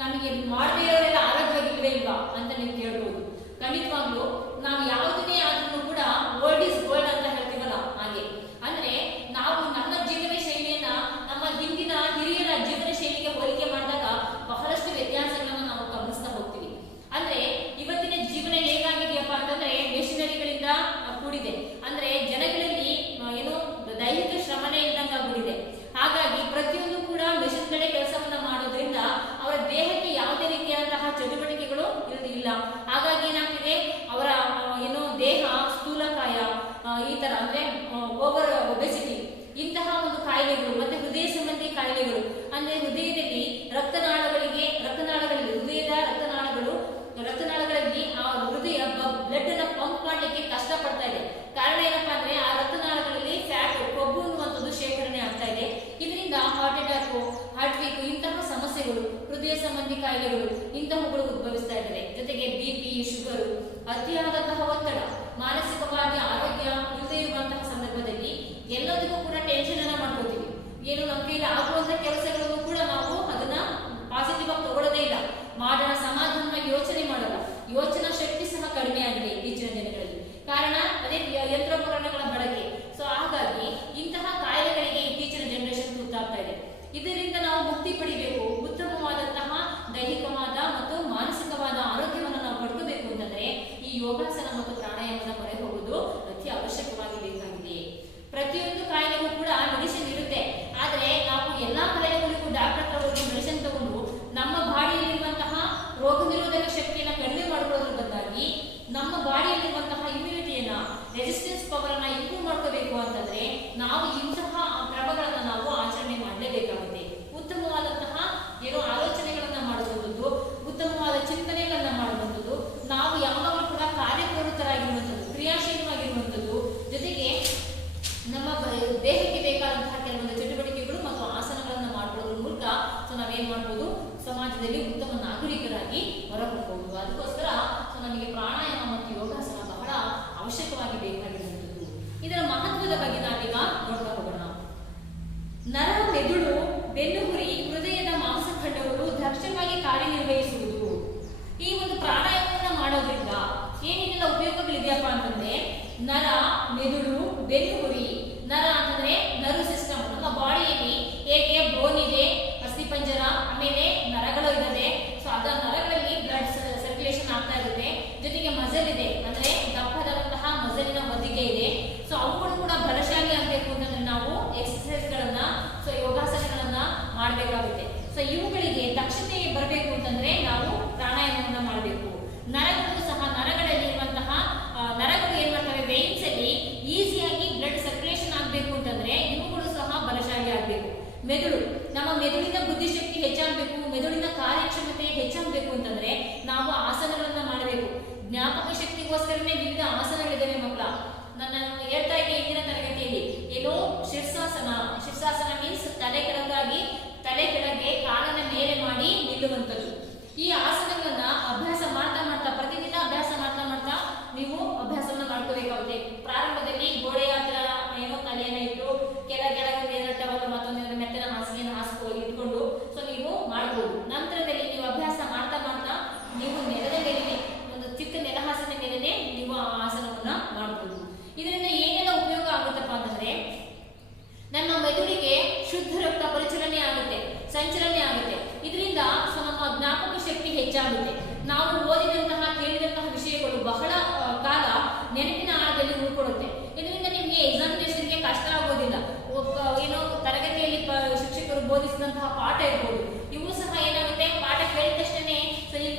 ನಮಗೆ ಮಾಡದೇ ಇರೋರೆಲ್ಲ ಆರೋಗ್ಯವಾಗಿಲ್ವೇ ಇಲ್ವಾ ಅಂತ ನೀವು ಕೇಳ್ಬೋದು. ಖಂಡಿತವಾಗ್ಲೂ ನಾವು ಯಾವುದನ್ನೇ ಆದ್ರೂ ಕೂಡ ಓಲ್ಡ್ ಇಸ್ ಗೋಲ್ಡ್ ಅಂತ ಹೇಳ್ತೀವಲ್ಲ ಹಾಗೆ. ಅಂದ್ರೆ ನಾವು ನಮ್ಮ ಜೀವನ ಶೈಲಿಯನ್ನ ನಮ್ಮ ಹಿಂದಿನ ಹಿರಿಯರ ಜೀವನ ಶೈಲಿಗೆ ಹೋಲಿಕೆ ಮಾಡಿದಾಗ ಬಹಳಷ್ಟು ವ್ಯತ್ಯಾಸಗಳನ್ನ ನಾವು ಗಮನಿಸ್ತಾ ಹೋಗ್ತೀವಿ. ಅಂದ್ರೆ ಇವತ್ತಿನ ಜೀವನ ಹೇಗಾಗಿದೆಯಪ್ಪ ಅಂತಂದ್ರೆ ಮೆಷಿನರಿಗಳಿಂದ ಕೂಡಿದೆ. ಅಂದ್ರೆ ಜನಗಳಲ್ಲಿ ಏನು ದೈಹಿಕ ಶ್ರಮನೇ ಇದ್ದಂಗೆ ಆಗ್ಬಿಟ್ಟಿದೆ. ಹಾಗಾಗಿ ಪ್ರತಿಯೊಂದು ಕೂಡ ಮೆಷಿನ್ಗಳೇ ಕೆಲಸವನ್ನ ಮಾಡೋದ್ರಿಂದ ಅವರ ದೇಹಕ್ಕೆ ಯಾವುದೇ ರೀತಿಯಾದಂತಹ ಚಟುವಟಿಕೆಗಳು ಇಲ್ಲ. ಹಾಗಾಗಿ ಏನಾಗ್ತಿದೆ, ಅವರ ಏನು ದೇಹ ಸ್ಥೂಲಕಾಯ, ಈ ತರ ಅಂದ್ರೆ ಓವರ್ ಒಬೆಸಿಟಿ, ಇಂತಹ ಒಂದು ಕಾಯಿಲೆಗಳು, ಮತ್ತೆ ಹೃದಯ ಸಂಬಂಧಿ ಕಾಯಿಲೆಗಳು, ಅಂದ್ರೆ ಹೃದಯದಲ್ಲಿ ರಕ್ತನಾಳಗಳಲ್ಲಿ ಹೃದಯದ ರಕ್ತನಾಳಗಳಲ್ಲಿ ಆ ಹೃದಯ ಬ್ಲಡ್ ಅನ್ನ ಪಂಪ್ ಮಾಡ್ಲಿಕ್ಕೆ ಕಷ್ಟ ಪಡ್ತಾ ಇದೆ. ಕಾರಣ ಏನಪ್ಪಾ ಅಂದ್ರೆ ಆ ರಕ್ತನಾಳಗಳಲ್ಲಿ ಫ್ಯಾಟ್, ಕೊಬ್ಬು ಅನ್ನುವಂಥದ್ದು ಶೇಖರಣೆ ಆಗ್ತಾ ಇದೆ. ಇದರಿಂದ ಹಾರ್ಟ್ ಅಟ್ಯಾಕ್, ಹಾರ್ಟ್ ವೀಕ್ ಇಂತಹ ಸಮಸ್ಯೆಗಳು, ಹೃದಯ ಸಂಬಂಧಿ ಕಾಯಿಲೆಗಳು ಇಂತಹವುಗಳು ಉದ್ಭವಿಸ್ತಾ ಇದ್ದಾರೆ. ಜೊತೆಗೆ BP, ಶುಗರ್, ಅತಿಯಾದಂತಹ ಒತ್ತಡ, ಮಾನಸಿಕವಾಗಿ ಆರೋಗ್ಯ ಇಲ್ಲದೆ ಇರುವಂತಹ ಸಂದರ್ಭದಲ್ಲಿ ಎಲ್ಲದಕ್ಕೂ ಕೂಡ ಟೆನ್ಷನ್ ಅನ್ನ ಮಾಡ್ಕೋತೀವಿ. ಏನು ನಮ್ಮ ಕೈಲಿ ಆಗುವಂತ ಕೆಲಸಗಳನ್ನು ಕೂಡ ನಾವು ಅದನ್ನ ಪಾಸಿಟಿವ್ ಆಗಿ ತಗೊಳ್ಳೋದೇ ಇಲ್ಲ, ಮಾಡೋಣ ಸಮಾಧಾನವಾಗಿ ಯೋಚನೆ ಮಾಡಲ್ಲ. ಯೋಚನಾ ಶಕ್ತಿ ಸಹ ಕಡಿಮೆ ಆಗಿದೆ ಇತ್ತೀಚಿನ ದಿನಗಳಲ್ಲಿ. ಕಾರಣ ಅದೇ ಯಂತ್ರೋಪಕರಣಗಳ ಬಳಕೆ. ಸೊ ಹಾಗಾಗಿ ಇಂತಹ ಕಾಯಿಲೆಗಳಿಗೆ ಇತ್ತೀಚಿನ ಜನರೇಷನ್ ತುತ್ತಾಗ್ತಾ ಇದೆ. ಇದರಿಂದ ನಾವು ಮುಕ್ತಿ ಪಡಿಬೇಕು, ಉತ್ತಮವಾದಂತಹ ದೈಹಿಕವಾದ ಮತ್ತು ಮಾನಸಿಕವಾದ ಆರೋಗ್ಯವನ್ನು ನಾವು ಪಡ್ಕೋಬೇಕು ಅಂತಂದ್ರೆ ಈ ಯೋಗಾಸನ ಮತ್ತು ಪ್ರಾಣಾಯಾಮದ ಮೊರೆ ಹೋಗುವುದು ಅತಿ ಅವಶ್ಯಕವಾಗಿ ಬೇಕಾಗಿದೆ. ಪ್ರತಿಯೊಂದು ಕಾಯಿಲೆಗೂ ಕೂಡ ಮೆಡಿಸಿನ್ ಇರುತ್ತೆ. ಆದ್ರೆ ನಾವು ಎಲ್ಲಾ ಕಾಯಿಲೆಗಳಿಗೂ ಡಾಕ್ಟರ್ ಹತ್ರ ಹೋಗಿ ಮೆಡಿಸಿನ್ ತಗೊಂಡು ನಮ್ಮ ಬಾಡಿಯಲ್ಲಿರುವಂತಹ ರೋಗ ನಿರೋಧಕ ಶಕ್ತಿಯನ್ನ ಕಡಿಮೆ ಮಾಡ್ಕೊಳ್ಳೋದ್ರ ಬದಲಾಗಿ ನಮ್ಮ ಬಾಡಿಯಲ್ಲಿರುವಂತಹ ಇಮ್ಯುನಿಟಿಯನ್ನ, ರೆಸಿಸ್ಟೆನ್ಸ್ ಪವರ್ ಅನ್ನ ಇಂಪ್ರೂವ್ ಮಾಡ್ಕೋಬೇಕು ಅಂತಂದ್ರೆ ನಾವು ಇಂತಹ ಕ್ರಮಗಳನ್ನ ನಾವು ಆಚರಣೆ ಮಾಡಲೇಬೇಕಾಗುತ್ತೆ. ಉತ್ತಮವಾದಂತಹ ಏನೋ ಆಲೋಚನೆಗಳನ್ನ ಮಾಡುವಂಥದ್ದು, ಉತ್ತಮವಾದ ಚಿಂತನೆಗಳನ್ನ ಮಾಡುವಂಥದ್ದು, ನಾವು ಯಾವಾಗಲೂ ಕೂಡ ಕಾರ್ಯಪ್ರವೃತ್ತರಾಗಿರುವಂಥದ್ದು, ಕ್ರಿಯಾಶೀಲವಾಗಿರುವಂಥದ್ದು, ಜೊತೆಗೆ ನಮ್ಮ ದೇಹಕ್ಕೆ ಬೇಕಾದಂತಹ ಕೆಲವೊಂದು ಚಟುವಟಿಕೆಗಳು ಮತ್ತು ಆಸನಗಳನ್ನ ಮಾಡುವುದರ ಮೂಲಕ ನಾವೇನ್ ಮಾಡ್ಬೋದು, ಸಮಾಜದಲ್ಲಿ ಉತ್ತಮ ನಾಗರಿಕರಾಗಿ ಹೊರಬರಬಹುದು. ಅದಕ್ಕೋಸ್ಕರ ನಮಗೆ ಪ್ರಾಣಾಯಾಮ ಮತ್ತು ಯೋಗಾಸನ ಬಹಳ ಅವಶ್ಯಕವಾಗಿ ಬೇಕಾಗಿರುವಂಥದ್ದು. ಇದರ ಮಹತ್ವದ ಬಗ್ಗೆ ನಾವೀಗ ನೋಡ್ತಾ ಹೋಗೋಣ. ನರ, ಮೆದುಳು, ಬೆನ್ನುಹುರಿ, ಹೃದಯದ ಮಾಂಸಖಂಡಗಳು ದಕ್ಷವಾಗಿ ಕಾರ್ಯನಿರ್ವಹಿಸುವುದು. ಈ ಒಂದು ಪ್ರಾಣಾಯಾಮವನ್ನ ಮಾಡೋದ್ರಿಂದ ಏನೇನೆಲ್ಲ ಉಪಯೋಗಗಳಿದೆಯಪ್ಪ ಅಂತಂದ್ರೆ ನರ, ಮೆದುಳು, ಬೆನ್ನುಹುರಿ. ನರ ಅಂತಂದ್ರೆ ನರ್ವ್ ಸಿಸ್ಟಮ್. ನಮ್ಮ ಬಾಡಿಯಲ್ಲಿ ಹೇಗೆ ಬೋನ್ ಇದೆ, ಅಸ್ಥಿಪಂಜರ, ಆಮೇಲೆ ನರಗಳು ಇದ್ದಾವೆ. ಸೊ ಅದ ನರಗಳಲ್ಲಿ ಬ್ಲಡ್ ಸರ್ಕ್ಯುಲೇಷನ್ ಆಗ್ತಾ ಇರುತ್ತೆ. ಜೊತೆಗೆ ಮಸಲ್ ಇದೆ, ಅಂದ್ರೆ ದಪ್ಪದಾದಂತಹ ಮಸಲಿನ ಹೊದಿಕೆ ಇದೆ. ಸೊ ಅವುಗಳು ಕೂಡ ಬಲಶಾಲಿ ಆಗ್ಬೇಕು ಅಂತಂದ್ರೆ ನಾವು ಎಕ್ಸರ್ಸೈಸ್ ಗಳನ್ನ, ಸೊ ಯೋಗಾಸನಗಳನ್ನ ಮಾಡಬೇಕಾಗುತ್ತೆ. ಸೊ ಇವುಗಳಿಗೆ ದಕ್ಷತೆ ಬರಬೇಕು ಅಂತಂದ್ರೆ ನಾವು ಪ್ರಾಣಾಯಾಮವನ್ನ ಮಾಡಬೇಕು. ನರಗಳು ಸಹ, ನರಗಳಲ್ಲಿ ಇರುವಂತಹ ನರಗಳು ಏನ್ ಮಾಡ್ತವೆ, ವೇನ್ಸ್ ಅಲ್ಲಿ ಈಸಿಯಾಗಿ ಬ್ಲಡ್ ಸರ್ಕ್ಯುಲೇಷನ್ ಆಗ್ಬೇಕು ಅಂತಂದ್ರೆ ಇವುಗಳು ಸಹ ಬಲಶಾಲಿ ಆಗ್ಬೇಕು. ಮೆದುಳು, ನಮ್ಮ ಮೆದುಳಿನ ಬುದ್ಧಿಶಕ್ತಿ ಹೆಚ್ಚಾಗಬೇಕು, ಮೆದುಳಿನ ಕಾರ್ಯಕ್ಷಮತೆ ಹೆಚ್ಚಾಗಬೇಕು ಅಂತಂದ್ರೆ ನಾವು ಆಸನಗಳನ್ನ ಮಾಡಬೇಕು. ಜ್ಞಾಪಕ ಶಕ್ತಿಗೋಸ್ಕರನೇ ವಿವಿಧ ಆಸನಗಳಿದ್ದಾವೆ ಮಕ್ಕಳ. ನನ್ನ ಹೇಳ್ತಾ ಇದ್ದೆ ಇಂದಿನ ತರಗತಿಯಲ್ಲಿ ಏನೋ ಶೀರ್ಷಾಸನ ಮೀನ್ಸ್ ತಲೆ ಕೆಳಗೆ ಕಾಲನ್ನ ಮೇಲೆ ಮಾಡಿ ನಿಲ್ಲುವಂಥದ್ದು. ಈ ಆಸನಗಳನ್ನ ಅಭ್ಯಾಸ ಮಾಡ್ತಾ ಪ್ರತಿದಿನ ಅಭ್ಯಾಸ ಮಾಡ್ತಾ ನೀವು ಅಭ್ಯಾಸವನ್ನ ಮಾಡ್ಕೋಬೇಕಾಗುತ್ತೆ. ಪ್ರಾರಂಭದಲ್ಲಿ ಗೋಡೆಯ ಹತ್ರ ಏನೋ ತಲೆಯನ್ನ ಇಟ್ಟು ಕೆಳಗೆ ಮತ್ತೊಂದು ಮೆತ್ತನ ಹಾಸಿಗೆಯನ್ನು ಇಟ್ಕೊಂಡು ಸೊ ನೀವು ಮಾಡ್ಬೋದು. ನಂತರದಲ್ಲಿ ನೀವು ಅಭ್ಯಾಸ ಮಾಡ್ತಾ ನೀವು ನೆಲದ ಮೇಲೆ, ಒಂದು ಚಿಕ್ಕ ನೆಲಹಾಸಿನ ಮೇಲೆ ನೀವು ಆ ಆಸನವನ್ನ ಮಾಡ್ಬೋದು. ಇದರಿಂದ ಏನೆಲ್ಲ ಉಪಯೋಗ ಆಗುತ್ತಪ್ಪ ಅಂತಂದ್ರೆ ನಮ್ಮ ಮೆದುಳಿಗೆ ಶುದ್ಧ ರಕ್ತ ಪರಿಚಲನೆ ಆಗುತ್ತೆ, ಸಂಚಲನೆ ಆಗುತ್ತೆ. ಇದರಿಂದ ನಮ್ಮ ಜ್ಞಾಪಕ ಶಕ್ತಿ ಹೆಚ್ಚಾಗುತ್ತೆ. ನಾವು ಓದಿದಂತಹ ಕೇಳಿದಂತಹ ವಿಷಯಗಳು ಬಹಳ ಕಾಲ ನೆನಪಿನ ಆಳದಲ್ಲಿ ಉಳ್ಕೊಡುತ್ತೆ. ಇದರಿಂದ ನಿಮಗೆ ಎಕ್ಸಾಮಿನೇಷನ್ಗೆ ಕಷ್ಟ ಆಗೋದಿಲ್ಲ. ಏನೋ ತರಗತಿಯಲ್ಲಿ ಶಿಕ್ಷಕರು ಬೋಧಿಸಿದಂತಹ ಪಾಠ ಇರ್ಬೋದು, ಇವು ಸಹ ಏನಾಗುತ್ತೆ, ಪಾಠ ಕೇಳಿದ ತಕ್ಷಣ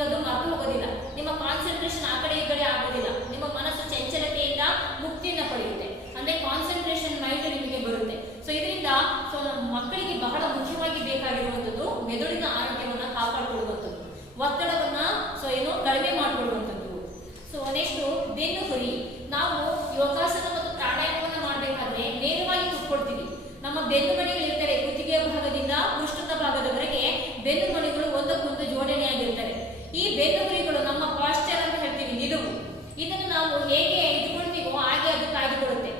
ಅದು ಮರೆತು ಹೋಗೋದಿಲ್ಲ. ನಿಮ್ಮ ಕಾನ್ಸಂಟ್ರೇಷನ್ ಆ ಕಡೆ ಈ ಕಡೆ ಆಗೋದಿಲ್ಲ. ನಿಮ್ಮ ಮನಸ್ಸು ಚಂಚಲತೆಯಿಂದ ಮುಕ್ತಿಯನ್ನ ಪಡೆಯುತ್ತೆ. ಅಂದ್ರೆ ಕಾನ್ಸಂಟ್ರೇಷನ್ ಮೈಂಡ್ ನಿಮಗೆ ಬರುತ್ತೆ. ಸೊ ಇದರಿಂದ ಮಕ್ಕಳಿಗೆ ಬಹಳ ಮುಖ್ಯವಾಗಿ ಬೇಕಾಗಿರುವಂತದ್ದು ಮೆದುಳಿನ ಆರೋಗ್ಯವನ್ನ ಕಾಪಾಡಿಕೊಳ್ಳುವಂಥದ್ದು. ಒತ್ತಡವನ್ನ ಕಡಿಮೆ ಮಾಡಿಕೊಳ್ಳುವಂಥದ್ದು. ಸೊ ನೆಕ್ಸ್ಟ್ ಬೆನ್ನು ಹುರಿ. ನಾವು ಯೋಗಾಸನ ಮತ್ತು ಪ್ರಾಣಾಯಾಮವನ್ನು ಮಾಡಬೇಕಾದ್ರೆ ನೇರವಾಗಿ ಕೂತ್ಕೊಳ್ತೀವಿ. ನಮ್ಮ ಬೆನ್ನು ಮಣಿಗಳು ಇರ್ತವೆ, ಕುತ್ತಿಗೆಯ ಭಾಗದಿಂದ ಪೃಷ್ಠದ ಭಾಗದವರೆಗೆ ಬೆನ್ನು ಮಣಿಗಳು ಒಂದಕ್ಕೊಂದು ಜೋಡಣೆಯಾಗಿರ್ತವೆ. ಈ ಬೆನ್ನು ಹುರಿಗಳು ನಮ್ಮ ಪಾಶ್ಚರ್ ಅಂತ ಹೇಳ್ತೀವಿ, ನಿಲುವು. ಇದನ್ನು ನಾವು ಹೇಗೆ ಇಟ್ಕೊಳ್ತೀವೋ ಹಾಗೆ ಅದು ಕಾಯ್ದುಕೊಳ್ಳುತ್ತೆ,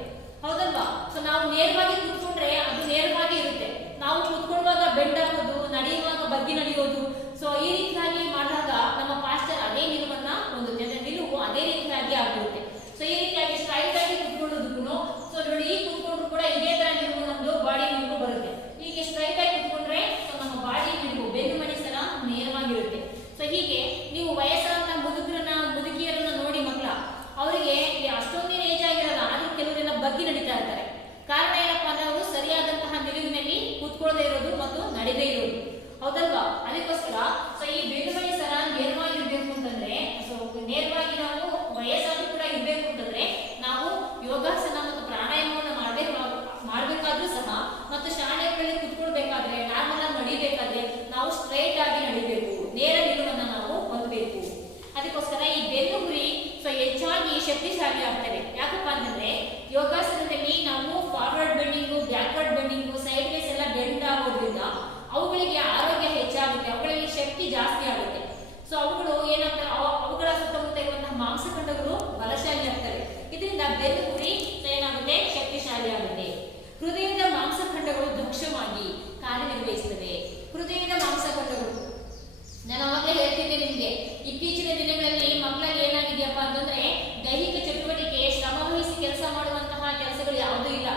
ಹೌದಲ್ವಾ? ಸೊ ನಾವು ನೇರವಾಗಿ ಕೂತ್ಕೊಂಡ್ರೆ ಅದು ನೇರವಾಗಿ ಇರುತ್ತೆ. ನಾವು ಕೂತ್ಕೊಳ್ಳುವಾಗ ಬೆಂಡ್ ಆಗೋದು, ನಡೆಯುವಾಗ ಬಗ್ಗಿ ನಡೆಯೋದು, ಸೊ ಈ ರೀತಿಯಾಗಿ ಮಾಡಿದಾಗ ನಮ್ಮ ಪಾಶ್ಚರ್ ಅದೇ ನಿಲುವನ್ನ ಹೊಂದುತ್ತೆ, ನಿಲುವು ಅದೇ ರೀತಿಯಾಗಿ ಆಗಿರುತ್ತೆ. ಸೊ ಈ ರೀತಿಯಾಗಿ ಸ್ಟ್ರೈಟ್ ಆಗಿ ಕೂತ್ಕೊಳ್ಳೋದಕ್ಕೂ, ಸೊ ನೋಡಿ ಈ ಕೂತ್ಕೊಂಡ್ರು ಕೂಡ ಇದೇ ತರ ನಿಲುವು ನಮ್ದು ಬಾಡಿ ನಿಲುವು ಬರುತ್ತೆ. ಹೀಗೆ ಸ್ಟ್ರೈಟ್ ಆಗಿ ಕೂತ್ಕೊಂಡ್ರೆ ಸೊ ನಮ್ಮ ಬಾಡಿ ನಿಲುವು ಬೆನ್ನು ಮಣಿ ಸಲ ನೇರವಾಗಿರುತ್ತೆ. ಸೊ ಹೀಗೆ ನೀವು ವಯಸ್ಸಾದ ಮುದುಕಿಯರನ್ನ ನೋಡಿ ಮಕ್ಕಳ, ಅವರಿಗೆ ಅಷ್ಟೊಂದೇನು ಏಜ್ ಆಗಿರಲ್ಲ, ಆದ್ರೂ ಕೆಲವರೆಲ್ಲ ಬಗ್ಗಿ ನಡೀತಾ ಇರ್ತಾರೆ. ಕಾರಣ ಏನಪ್ಪಾ ಅಂದ್ರೆ ಅವರು ಸರಿಯಾದಂತಹ ನಿಲುವಿನಲ್ಲಿ ಕೂತ್ಕೊಳ್ಳದೆ ಇರೋದು ಮತ್ತು ನಡೆದೇ ಇರೋದು, ಹೌದಲ್ವಾ? ಅದಕ್ಕೋಸ್ಕರ ಸೊ ಈ ಬೆನ್ನು ಮಣಿ ಸರ ನೇರವಾಗಿರ್ಬೇಕು ಅಂತಂದ್ರೆ, ಸೊ ನೇರವಾಗಿ ನಾವು ವಯಸ್ಸಾದ್ರೂ ಕೂಡ ಇರ್ಬೇಕು ಅಂತಂದ್ರೆ ನಾವು ಯೋಗಾಸನ ಮತ್ತು ಪ್ರಾಣಾಯಾಮವನ್ನು ಮಾಡ್ಬೇಕಾದ್ರೂ ಸಹ, ಮತ್ತು ಶಾಲೆಗಳಲ್ಲಿ ಕುತ್ಕೊಳ್ಬೇಕಾದ್ರೆ, ನಾರ್ಮಲ್ ಆಗಿ ನಡಿಬೇಕಾದ್ರೆ ನಾವು ಸ್ಟ್ರೈಟ್ ಆಗಿ ನಡಿಬೇಕು, ನೇರ ನಿಲುವನ್ನ ನಾವು ಹೊಂದಬೇಕು. ಅದಕ್ಕೋಸ್ಕರ ಈ ಬೆನ್ನು ಹುರಿ ಸೊ ಹೆಚ್ಚಾಗಿ ಶಕ್ತಿಶಾಲಿ ಆಗ್ತವೆ. ಯಾಕಪ್ಪ ಅಂತಂದ್ರೆ ಯೋಗಾಸನದಲ್ಲಿ ನಾವು forward bending, backward bending, side ways ಎಲ್ಲ ಬೆಂಡ್ ಆಗೋದ್ರಿಂದ ಅವುಗಳಿಗೆ ಆರೋಗ್ಯ ಹೆಚ್ಚಾಗುತ್ತೆ, ಅವುಗಳಲ್ಲಿ ಶಕ್ತಿ ಜಾಸ್ತಿ ಆಗುತ್ತೆ. ಸೊ ಅವುಗಳು ಏನಾಗ್ತವೆ, ಅವುಗಳ ಸುತ್ತಮುತ್ತ ಇರುವಂತಹ ಮಾಂಸಖಂಡಗಳು ಬಲಶಾಲಿ ಆಗ್ತವೆ. ಇದರಿಂದ ಬೆನ್ನು ಹುರಿ ಏನಾಗುತ್ತೆ, ಶಕ್ತಿಶಾಲಿ ಆಗುತ್ತೆ. ಹೃದಯದ ಮಾಂಸಖಂಡಗಳು ದಕ್ಷವಾಗಿ ಕಾರ್ಯನಿರ್ವಹಿಸುತ್ತವೆ. ಹೃದಯದ ಮಾಂಸಖಂಡಗಳು ನಾನು ಅವಾಗಲೇ ಹೇಳ್ತಿದ್ದೆ ನಿಮ್ಗೆ, ಇತ್ತೀಚಿನ ದಿನಗಳಲ್ಲಿ ಮಕ್ಕಳಲ್ಲಿ ಏನಾಗಿದೆಯಪ್ಪ ಅಂತಂದ್ರೆ ದೈಹಿಕ ಚಟುವಟಿಕೆ, ಶ್ರಮ ವಹಿಸಿ ಕೆಲಸ ಮಾಡುವಂತಹ ಕೆಲಸಗಳು ಯಾವುದೂ ಇಲ್ಲ,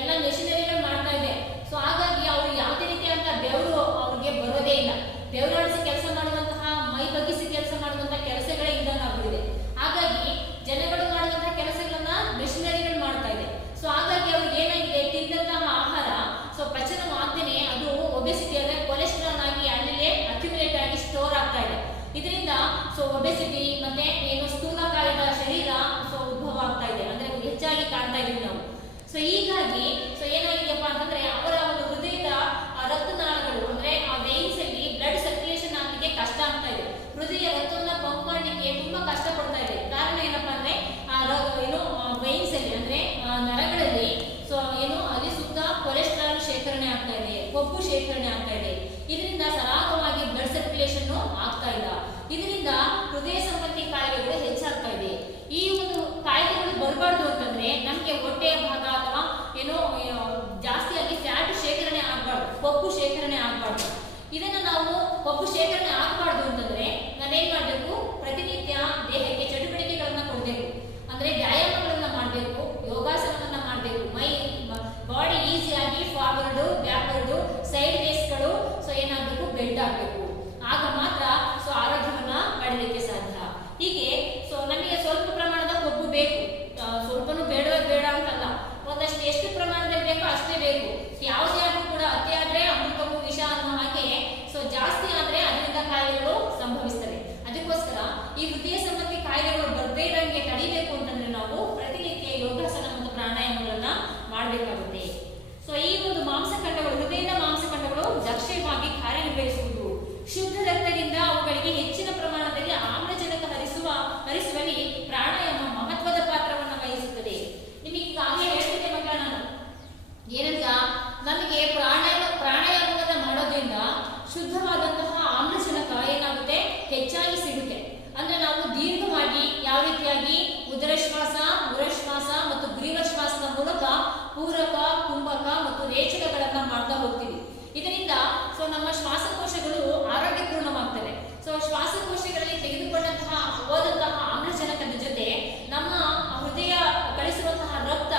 ಎಲ್ಲ ಮೆಷಿನರಿಗಳು ಮಾಡ್ತಾ ಇದೆ. ಸೊ ಹಾಗಾಗಿ ಅವರು ಯಾವುದೇ ರೀತಿಯಾದಂತಹ ಬೆವರು ಅವ್ರಿಗೆ ಬರೋದೇ ಇಲ್ಲ. ಬೆವರಾಡಿಸಿ ಕೆಲಸ ಮಾಡುವಂತಹ, ಮೈ ಬಗ್ಗಿಸಿ ಕೆಲಸ ಮಾಡುವಂತಹ ಕೆಲಸಗಳೇ ಇಲ್ಲದಾಗ್ಬಿಟ್ಟಿದೆ. ಹಾಗಾಗಿ ಜನಗಳು ಮಾಡುವಂತಹ ಕೆಲಸಗಳನ್ನ ಮೆಷಿನರಿಗಳು ಮಾಡ್ತಾ ಇದೆ. ಸೊ ಹಾಗಾಗಿ ಅವ್ರಿಗೆ ಏನಾಗಿದೆ, ತಿಂದಂತಹ ಆಹಾರ ಸೊ ಪಚನವಾಗ್ದೇನೆ ಅದು ಒಬೆಸಿಟಿ ಅಂದ್ರೆ ಕೊಲೆಸ್ಟ್ರಾಲ್ ಆಗಿ ಅಲ್ಲೇ ಅಕ್ಯುಮುಲೇಟ್ ಆಗಿ ಸ್ಟೋರ್ ಆಗ್ತಾ ಇದೆ. ಇದರಿಂದ ಸೊ ಒಬೆಸಿಟಿ ಮತ್ತೆ ಸ್ಥೂಲಕಾಯದ ಶರೀರ ಸೊ ಉದ್ಭವ ಆಗ್ತಾ ಇದೆ, ಅಂದ್ರೆ ಹೆಚ್ಚಾಗಿ ಕಾಣ್ತಾ ಇದೀವಿ ನಾವು. ಸೊ ಹೀಗಾಗಿ ಸೊ ಏನಾಗಿದೆಯಪ್ಪ ಅಂತಂದ್ರೆ ಅವರ ಒಂದು ಹೃದಯದ ರಕ್ತನಾಳಗಳು ಅಂದ್ರೆ ಆ ವೇನ್ಸ್ ಅಲ್ಲಿ ಬ್ಲಡ್ ಸರ್ಕ್ಯುಲೇಷನ್ ಆಗಲಿಕ್ಕೆ ಕಷ್ಟ ಆಗ್ತಾ ಇದೆ. ಹೃದಯ ರಕ್ತವನ್ನ ಪಂಪ್ ಮಾಡಲಿಕ್ಕೆ ತುಂಬಾ ಕಷ್ಟ ಪಡ್ತಾ ಇದೆ. ಕಾರಣ ಏನಪ್ಪಾ ಅಂದ್ರೆ ವೇನ್ಸ್ ಅಲ್ಲಿ ಅಂದ್ರೆ ನರಗಳಲ್ಲಿ ಸೊ ಅಲ್ಲಿ ಸುತ್ತ ಕೊಲೆಸ್ಟ್ರಾಲ್ ಶೇಖರಣೆ ಆಗ್ತಾ ಇದೆ, ಕೊಬ್ಬು ಶೇಖರಣೆ ಆಗ್ತಾ ಇದೆ. ಇದರಿಂದ ಸರಾಗವಾಗಿ ಬ್ಲಡ್ ಸರ್ಕ್ಯುಲೇಷನ್ ಆಗ್ತಾ ಇಲ್ಲ. ಇದರಿಂದ ಹೃದಯ ಸಂಬಂಧಿ ಕಾಯಿಲೆಗಳು ಹೆಚ್ಚಾಗ್ತಾ ಇದೆ. ಈ ಒಂದು ಕಾಯಿಲೆಗಳು ಬರಬಾರ್ದು ಅಂತಂದ್ರೆ ನಮ್ಗೆ ಹೊಟ್ಟೆಯ ಭಾಗ ಅಥವಾ ಜಾಸ್ತಿಯಾಗಿ ಫ್ಯಾಟ್ ಶೇಖರಣೆ ಆಗಬಾರ್ದು, ಕೊಬ್ಬು ಶೇಖರಣೆ ಆಗಬಾರ್ದು. ಇದನ್ನ ನಾವು ಕೊಬ್ಬು ಶೇಖರಣೆ ಆಗಬಾರ್ದು ಅಂತಂದ್ರೆ ನಾವೇನ್ ಮಾಡ್ಬೇಕು, ಪ್ರತಿನಿತ್ಯ ದೇಹಕ್ಕೆ ಚಟುವಟಿಕೆಗಳನ್ನ ಕೊಡ್ಬೇಕು, ಅಂದ್ರೆ ವ್ಯಾಯಾಮಗಳನ್ನ ಮಾಡಬೇಕು, ಯೋಗಾಸನವನ್ನ ಮಾಡಬೇಕು. ಬಾಡಿ ಈಸಿಯಾಗಿ ಫಾರ್ವರ್ಡ್, ಬ್ಯಾಕ್ವರ್ಡ್, ಸೈಡ್ ವೇಸ್ಗಳು ಸೊ ಏನಾಗಬೇಕು, ಬೆಂಡ್ ಆಗಬೇಕು. ಆಗ ಮಾತ್ರ ಸೊ ಆರೋಗ್ಯವನ್ನ ಪಡೆಯಲಿಕ್ಕೆ ಸಾಧ್ಯ. ಹೀಗೆ ಸೊ ನಮಗೆ ಸ್ವಲ್ಪ ಪ್ರಮಾಣದ ಕೊಬ್ಬು ಬೇಕು, ಸ್ವಲ್ಪನೂ ಬೇಡ ಅಂತಲ್ಲ, ಒಂದಷ್ಟು ಎಷ್ಟು ಪ್ರಮಾಣದಲ್ಲಿ ಬೇಕೋ ಅಷ್ಟೇ ಬೇಕು. ಯಾವುದೇ ಆದ್ರೂ ಕೂಡ ಅತಿ ಆದ್ರೆ ಅಮೃತವು ವಿಷ ಅನ್ನೋ ಹಾಗೆ ಸೊ ಜಾಸ್ತಿ ಆದ್ರೆ ಅದರಿಂದ ಕಾಯಿಲೆಗಳು ಸಂಭವಿಸ್ತವೆ. ಅದಕ್ಕೋಸ್ಕರ ಈ ಹೃದಯ ಸಂಬಂಧಿ ಕಾಯಿಲೆಗಳು ಬರದೇ ಇರಂಗೆ ತಡಿಬೇಕು ಅಂತಂದ್ರೆ ನಾವು ಪ್ರತಿನಿತ್ಯ ಯೋಗಾಸನ ಮತ್ತು ಪ್ರಾಣಾಯಾಮಗಳನ್ನ ಮಾಡಬೇಕಾಗುತ್ತೆ. ಸೊ ಈ ಒಂದು ಮಾಂಸಖಂಡಗಳು, ಹೃದಯದ ಮಾಂಸಖಂಡಗಳು ದಕ್ಷವಾಗಿ ಕಾರ್ಯನಿರ್ವಹಿಸುವುದು. ಶುದ್ಧ ರಕ್ತದಿಂದ ಅವುಗಳಿಗೆ ಹೆಚ್ಚಿನ ಪ್ರಮಾಣದಲ್ಲಿ ಆಮ್ಲಜನಕ ಹರಿಸುವಲ್ಲಿ ಪ್ರಾಣಾಯಾಮ ಮಹತ್ವದ ಪಾತ್ರವನ್ನು ವಹಿಸುತ್ತದೆ. ನಿಮಗೆ ಈಗಾಗಲೇ ಹೇಳ್ತಿದ್ದೆ ಮಕ್ಕಳ ನಾನು ಏನಂತ, ನಮಗೆ ಪ್ರಾಣಾಯಾಮವನ್ನ ಮಾಡೋದ್ರಿಂದ ಶುದ್ಧವಾದಂತಹ ಆಮ್ಲಜನಕ ಏನಾಗುತ್ತೆ, ಹೆಚ್ಚಾಗಿ ಸಿಗುತ್ತೆ. ಅಂದ್ರೆ ನಾವು ದೀರ್ಘವಾಗಿ ಯಾವ ರೀತಿಯಾಗಿ ಉದರಶ್ವಾಸ, ಉರಶ್ವಾಸ ಮತ್ತು ಗ್ರೀವಶ್ವಾಸದ ಮೂಲಕ ಪೂರಕ, ಕುಂಭಕ ಮತ್ತು ರೇಚಕಗಳನ್ನ ಮಾಡ್ತಾ ಹೋಗ್ತೀವಿ. ಇದರಿಂದ ಸೊ ನಮ್ಮ ಶ್ವಾಸಕೋಶಗಳು ಆರೋಗ್ಯಪೂರ್ಣವಾಗ್ತವೆ. ಸೊ ಶ್ವಾಸಕೋಶಗಳಲ್ಲಿ ತೆಗೆದುಕೊಂಡಂತಹ ಹೋದಂತಹ ಆಮ್ಲಜನಕದ ಜೊತೆ ನಮ್ಮ ಹೃದಯ ಕಳಿಸುವಂತಹ ರಕ್ತ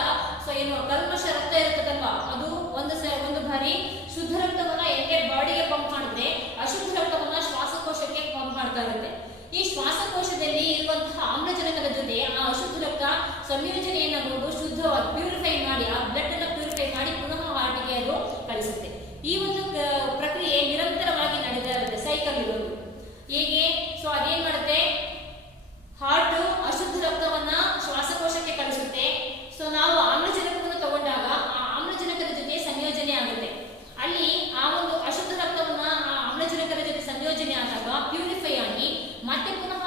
ಸೊ ಕಲ್ಮಶ ರಕ್ತ ಇರುತ್ತದಲ್ವಾ, ಅದು ಒಂದು ಬಾರಿ ಶುದ್ಧ ರಕ್ತವನ್ನ ಎಣ್ಣೆ ಬಾಡಿಗೆ ಪಂಪ್ ಮಾಡಿದ್ರೆ ಅಶುದ್ಧ ರಕ್ತವನ್ನ ಶ್ವಾಸಕೋಶಕ್ಕೆ ಪಂಪ್ ಮಾಡ್ತಾ ಇರುತ್ತೆ. ಈ ಶ್ವಾಸಕೋಶದಲ್ಲಿ ಇರುವಂತಹ ಆಮ್ಲಜನಕದ ಜೊತೆ ಆ ಅಶುದ್ಧ ರಕ್ತ ಸಂಯೋಜನೆಯನ್ನು ಶುದ್ಧವಾಗಿ ಪ್ಯೂರಿಫೈ ಮಾಡಿ, ಆ ಬ್ಲಡ್ ಅನ್ನು ಪ್ಯೂರಿಫೈ ಮಾಡಿ ಪುನಃ ಹಾರ್ಟಿಗೆ ಅದು ಕಳಿಸುತ್ತೆ. ಈ ಒಂದು ಪ್ರಕ್ರಿಯೆ ನಿರಂತರವಾಗಿ ನಡೀತಾ ಇರುತ್ತೆ, ಸೈಕಲ್ ಇರೋದು. ಹೇಗೆ ಸೊ ಅದೇನ್ ಮಾಡುತ್ತೆ, ಹಾರ್ಟ್ ಅಶುದ್ಧ ರಕ್ತವನ್ನ ಶ್ವಾಸಕೋಶಕ್ಕೆ ಕಳಿಸುತ್ತೆ. ಸೊ ನಾವು ಆಮ್ಲಜನಕವನ್ನು ತಗೊಂಡಾಗ ಆ ಆಮ್ಲಜನಕದ ಜೊತೆ ಸಂಯೋಜನೆ ಆಗುತ್ತೆ. ಅಲ್ಲಿ ಆ ಒಂದು ಅಶುದ್ಧ ರಕ್ತವನ್ನ ಆ ಆಮ್ಲಜನಕದ ಜೊತೆ ಸಂಯೋಜನೆ ಆದಾಗ ಪ್ಯೂರಿಫೈ ಆಗಿ ಮತ್ತೆ ಪುನಃ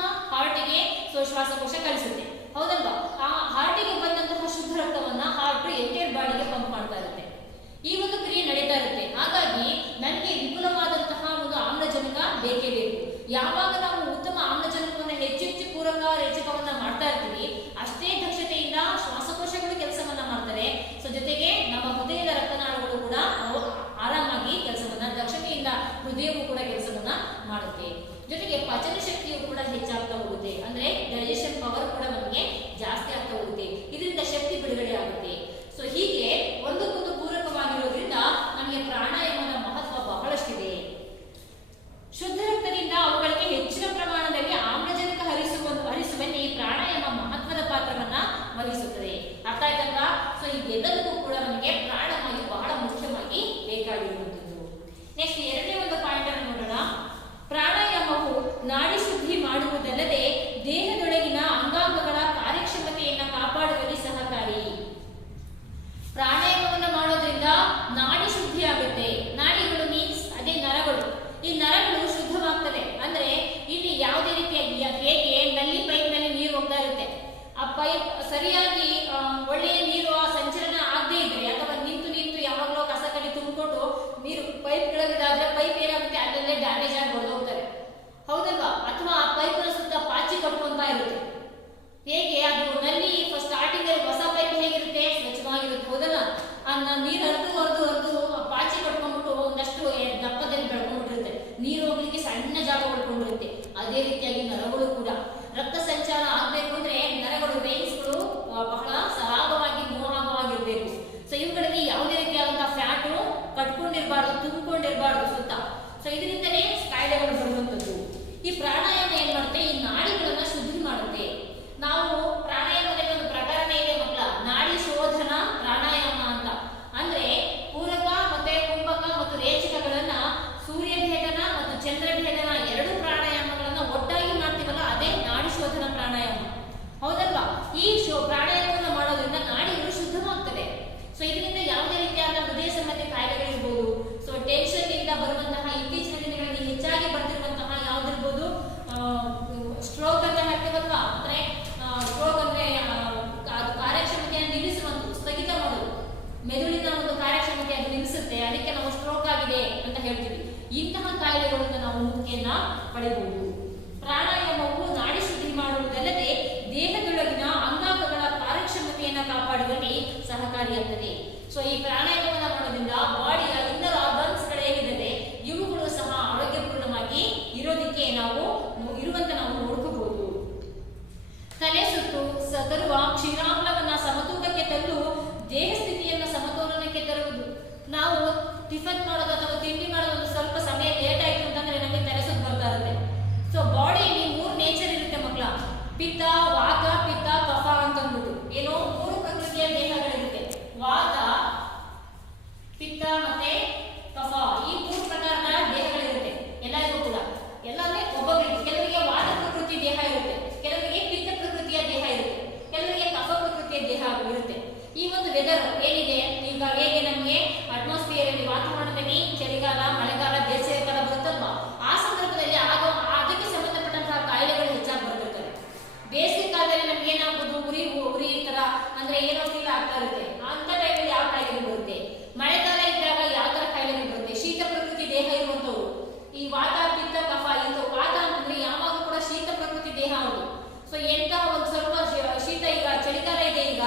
ಪ್ರಾಣಾಯಾಮವನ್ನು ಮಾಡೋದ್ರಿಂದ ನಾಡಿ ಶುದ್ಧಿ ಆಗುತ್ತೆ. ನಾಡಿಗಳು ಮೀನ್ಸ್ ಅದೇ ನರಗಳು. ಈ ನರಗಳು ಶುದ್ಧವಾಗ್ತವೆ. ಅಂದ್ರೆ ಇಲ್ಲಿ ಯಾವುದೇ ರೀತಿಯಾಗಿ ಹೇಗೆ ನಲ್ಲಿ ಪೈಪ್ ನಲ್ಲಿ ನೀರು ಹೋಗ್ತಾ ಇರುತ್ತೆ, ಆ ಪೈಪ್ ಸರಿಯಾಗಿ ಒಳ್ಳೆಯ ನೀರು ಆ ಸಂಚಲನ ಆಗದೇ ಇದ್ರೆ ಅಥವಾ ನಿಂತು ನಿಂತು ಯಾವಾಗಲೂ ಕಸ ಕಡಿ ತುಂಬಿಕೊಂಡು ನೀರು ಪೈಪ್ ಕೆಳಗಿದಾದ್ರೆ ಪೈಪ್ ಏನಾಗುತ್ತೆ, ಅಲ್ಲಲ್ಲೇ ಡ್ಯಾಮೇಜ್ ಆಗಿ ಹೊಡೆದೋಗ್ತಾರೆ, ಹೌದಲ್ವಾ? ಅಥವಾ ಆ ಪೈಪ್ ನ ಸುತ್ತ ಪಾಚಿ ಕಟ್ಕೊಂತ ಇರುತ್ತೆ. ಹೇಗೆ ಅದು ನಲ್ಲಿ ಫಸ್ಟ್ ಸ್ಟಾರ್ಟಿಂಗ್ ಅಲ್ಲಿ ಹೊಸ ಪೈಪ್ ಹೇಗಿರುತ್ತೆ, ಸ್ವಚ್ಛವಾಗಿರುತ್ತೆ, ಹೌದಲ್ಲ? ನೀರು ಹರಿದು ಪಾಚಿ ಕಟ್ಕೊಂಡ್ಬಿಟ್ಟು ಒಂದಷ್ಟು ದಪ್ಪದಲ್ಲಿ ಬೆಳ್ಕೊಂಡ್ಬಿಟ್ಟಿರುತ್ತೆ, ನೀರು ಹೋಗ್ಲಿಕ್ಕೆ ಸಣ್ಣ ಜಾಗ ಉಳ್ಕೊಂಡಿರುತ್ತೆ. ಅದೇ ರೀತಿಯಾಗಿ ನರಗಳು ಕೂಡ ರಕ್ತ ಸಂಚಾರ ಆಗ್ಬೇಕು ಅಂದ್ರೆ ನರಗಳು ವೇನ್ಸ್ಗಳು ಬಹಳ ಸರಾಗವಾಗಿ ಮೋಹವಾಗಿರ್ಬೇಕು. ಸೊ ಇವುಗಳಿಗೆ ಯಾವುದೇ ರೀತಿಯಾದಂತಹ ಫ್ಯಾಟು ಕಟ್ಕೊಂಡಿರ್ಬಾರ್ದು, ತುಂಬಿಕೊಂಡಿರ್ಬಾರ್ದು ಸುತ್ತ. ಸೊ ಇದರಿಂದಲೇ ಕಾಯಿಲೆಗಳು ಬರುವಂತದ್ದು. ಈ ಪ್ರಾಣಾಯಾಮ ಏನ್ ಮಾಡುತ್ತೆ, ಈ ನಾಡಿಗಳನ್ನ ಶುದ್ಧಿ ಮಾಡುತ್ತೆ. ನಾವು ಪ್ರಾಣಾಯಾಮದಲ್ಲಿ ಒಂದು ಪ್ರಕಾರನೇ ಇದೆ ಮಕ್ಕಳ, ನಾಡಿ ಶೋಧನ ಪ್ರಾಣಾಯಾಮ ಅಂತ. ಅಂದ್ರೆ ಪೂರಕ ಮತ್ತೆ ಕುಂಭಕ ಮತ್ತು ರೇಚಕಗಳನ್ನ ಸೂರ್ಯಭೇದನ ಮತ್ತು ಚಂದ್ರಭೇದನ ಎರಡು ಪ್ರಾಣಾಯಾಮಗಳನ್ನ ಒಟ್ಟಾಗಿ ಮಾಡ್ತೀವಲ್ಲ, ಅದೇ ನಾಡಿ ಶೋಧನ ಪ್ರಾಣಾಯಾಮ, ಹೌದಲ್ವಾ? ಈ ಪ್ರಾಣಾಯಾಮವನ್ನು ಮಾಡೋದ್ರಿಂದ ನಾಡಿಗಳು ಶುದ್ಧವಾಗ್ತವೆ. ಸೊ ಇದರಿಂದ ಯಾವುದೇ ರೀತಿಯಾದ ಹೃದಯ ಸಂಬಂಧಿ ಕಾಯಿಲೆಗಳಿರ್ಬೋದು, ಸೊ ಟೆನ್ಷನ್ ಇಂದ ಬರುವಂತಹ ಇತ್ತೀಚಿನ ದಿನಗಳಲ್ಲಿ ಹೆಚ್ಚಾಗಿ ಬರ್ತಿರುವಂತಹ ಯಾವ್ದಿರ್ಬೋದು, ಸ್ಟ್ರೋಕ್ ಅಂತ ಹೇಳ್ತೀವಲ್ವಾ? ಅಂದ್ರೆ ಸ್ಟ್ರೋಕ್ ಅಂದ್ರೆ ಅದು ಕಾರ್ಯಕ್ಷಮತೆಯನ್ನು ನಿಲ್ಲಿಸುವಂಥದ್ದು, ಸ್ಥಗಿತ ಮಾಡೋದು, ಮೆದುಳಿನ ಒಂದು ಕಾರ್ಯಕ್ಷಮತೆ ಅದು ನಿಲ್ಲಿಸುತ್ತೆ, ಅದಕ್ಕೆ ನಾವು ಸ್ಟ್ರೋಕ್ ಆಗಿದೆ ಅಂತ ಹೇಳ್ತೀವಿ. ಇಂತಹ ಕಾಯಿಲೆಗಳಿಂದ ನಾವು ಮುಕ್ತಿಯನ್ನ ಪಡೆಯಬಹುದು. ಪ್ರಾಣಾಯಾಮವು ನಾಡಿ ಶುದ್ಧಿ ಮಾಡುವುದಲ್ಲದೆ ದೇಹದೊಳಗಿನ ಅಂಗಾಂಗಗಳ ಕಾರ್ಯಕ್ಷಮತೆಯನ್ನು ಕಾಪಾಡುವಲ್ಲಿ ಸಹಕಾರಿಯಾಗುತ್ತದೆ. ಸೊ ಈ ಪ್ರಾಣಾಯಾಮವನ್ನು ಮಾಡೋದ್ರಿಂದ ಬಾಡಿಯ ಇನ್ನರ್ ಆರ್ಗನ್ಸ್ ಗಳೇನಿದೆ ಇವುಗಳು ಸಹ ಆರೋಗ್ಯಪೂರ್ಣವಾಗಿ ಇರೋದಕ್ಕೆ ನಾವು ನೋಡ್ಕೋಬಹುದು. ತಲೆ ಸುತ್ತು ತರುವ ಕ್ಷೀರಾಮ್ಲವನ್ನ ಸಮತೂಕಕ್ಕೆ ತಂದು ದೇಹ ಸ್ಥಿತಿಯನ್ನ ಸಮತೋಲನಕ್ಕೆ ತರುವುದು. ನಾವು ಟಿಫನ್ ಮಾಡೋದು ಅಥವಾ ತಿಂಡಿ ಮಾಡೋದು ಒಂದು ಸ್ವಲ್ಪ ಸಮಯ ಲೇಟ್ ಆಯ್ತು ಅಂತಂದ್ರೆ ನಮಗೆ ತಲೆ ಸುತ್ತು ಬರ್ತಾ ಇರುತ್ತೆ. ಸೊ ಬಾಡಿಯಲ್ಲಿ 3 ನೇಚರ್ ಇರುತ್ತೆ ಮಕ್ಕಳ, ಪಿತ್ತ, ವಾತ, ಪಿತ್ತ, ಕಫ ಅಂತಂದ್ಬಿಟ್ಟು ಏನೋ 3 ಪ್ರಕೃತಿಯ ದೇಹಗಳಿರುತ್ತೆ. ವಾತ, ಪಿತ್ತ ಮತ್ತೆ ಕಫ, ಈ 3 ಪ್ರಕಾರದ ದೇಹಗಳಿರುತ್ತೆ ಎಲ್ಲರಿಗೂ ಕೂಡ. ಎಲ್ಲಾದ್ರೆ ಒಬ್ಬೊಬ್ಬರಿಗೆ, ಕೆಲವರಿಗೆ ವಾತ ಪ್ರಕೃತಿ ದೇಹ ಇರುತ್ತೆ, ಕೆಲವರಿಗೆ ಪಿತ್ತ ಪ್ರಕೃತಿಯ ದೇಹ ಇರುತ್ತೆ, ಕೆಲವರಿಗೆ ಕಫ ಪ್ರಕೃತಿಯ ದೇಹ ಇರುತ್ತೆ. ಈ ಒಂದು ವೆದರ್ ಏನಿದೆ ಈಗ, ಹೇಗೆ ನಮಗೆ ಅಟ್ಮಾಸ್ಫಿಯರ್ ಅಲ್ಲಿ ವಾತಾವರಣದಲ್ಲಿ ಚಳಿಗಾಲ, ಮಳೆಗಾಲ, ಬೇಸಿಗೆ ಕಾಲ ಬರುತ್ತಲ್ವಾ, ಆ ಸಂದರ್ಭದಲ್ಲಿ ಅದಕ್ಕೆ ಸಂಬಂಧಪಟ್ಟಂತಹ ಕಾಯಿಲೆಗಳು ಹೆಚ್ಚಾಗಿ ಬರ್ತಿರ್ತವೆ. ಬೇಸಿಗೆ ಕಾಲದಲ್ಲಿ ನಮ್ಗೆ ಏನಾಗ್ಬೋದು, ಉರಿ ತರ ಅಂದ್ರೆ ಏನೋ ಫೀಲ್ ಆಗ್ತಾ ಇರುತ್ತೆ, ಅಂತ ಟೈಮಲ್ಲಿ ಯಾವ ಕಾಯಿಲೆ ಬರುತ್ತೆ. ಮಳೆಗಾಲ ಇದ್ದಾಗ ಯಾವ ತರ ಕಾಯಿಲೆ ಬರುತ್ತೆ, ಶೀತ ಪ್ರಕೃತಿ ದೇಹ ಇರುವಂತವು. ಈ ವಾತ, ಪಿತ್ತ, ಕಫ, ಇದು ವಾತ ಅಂತಂದ್ರೆ ಯಾವಾಗ ಕೂಡ ಶೀತ ಪ್ರಕೃತಿ ದೇಹ ಅವರು. ಸೊ ಎಂತ ಒಂದು ಸ್ವಲ್ಪ ಶೀತ, ಈಗ ಚಳಿಗಾಲ ಇದೆ, ಈಗ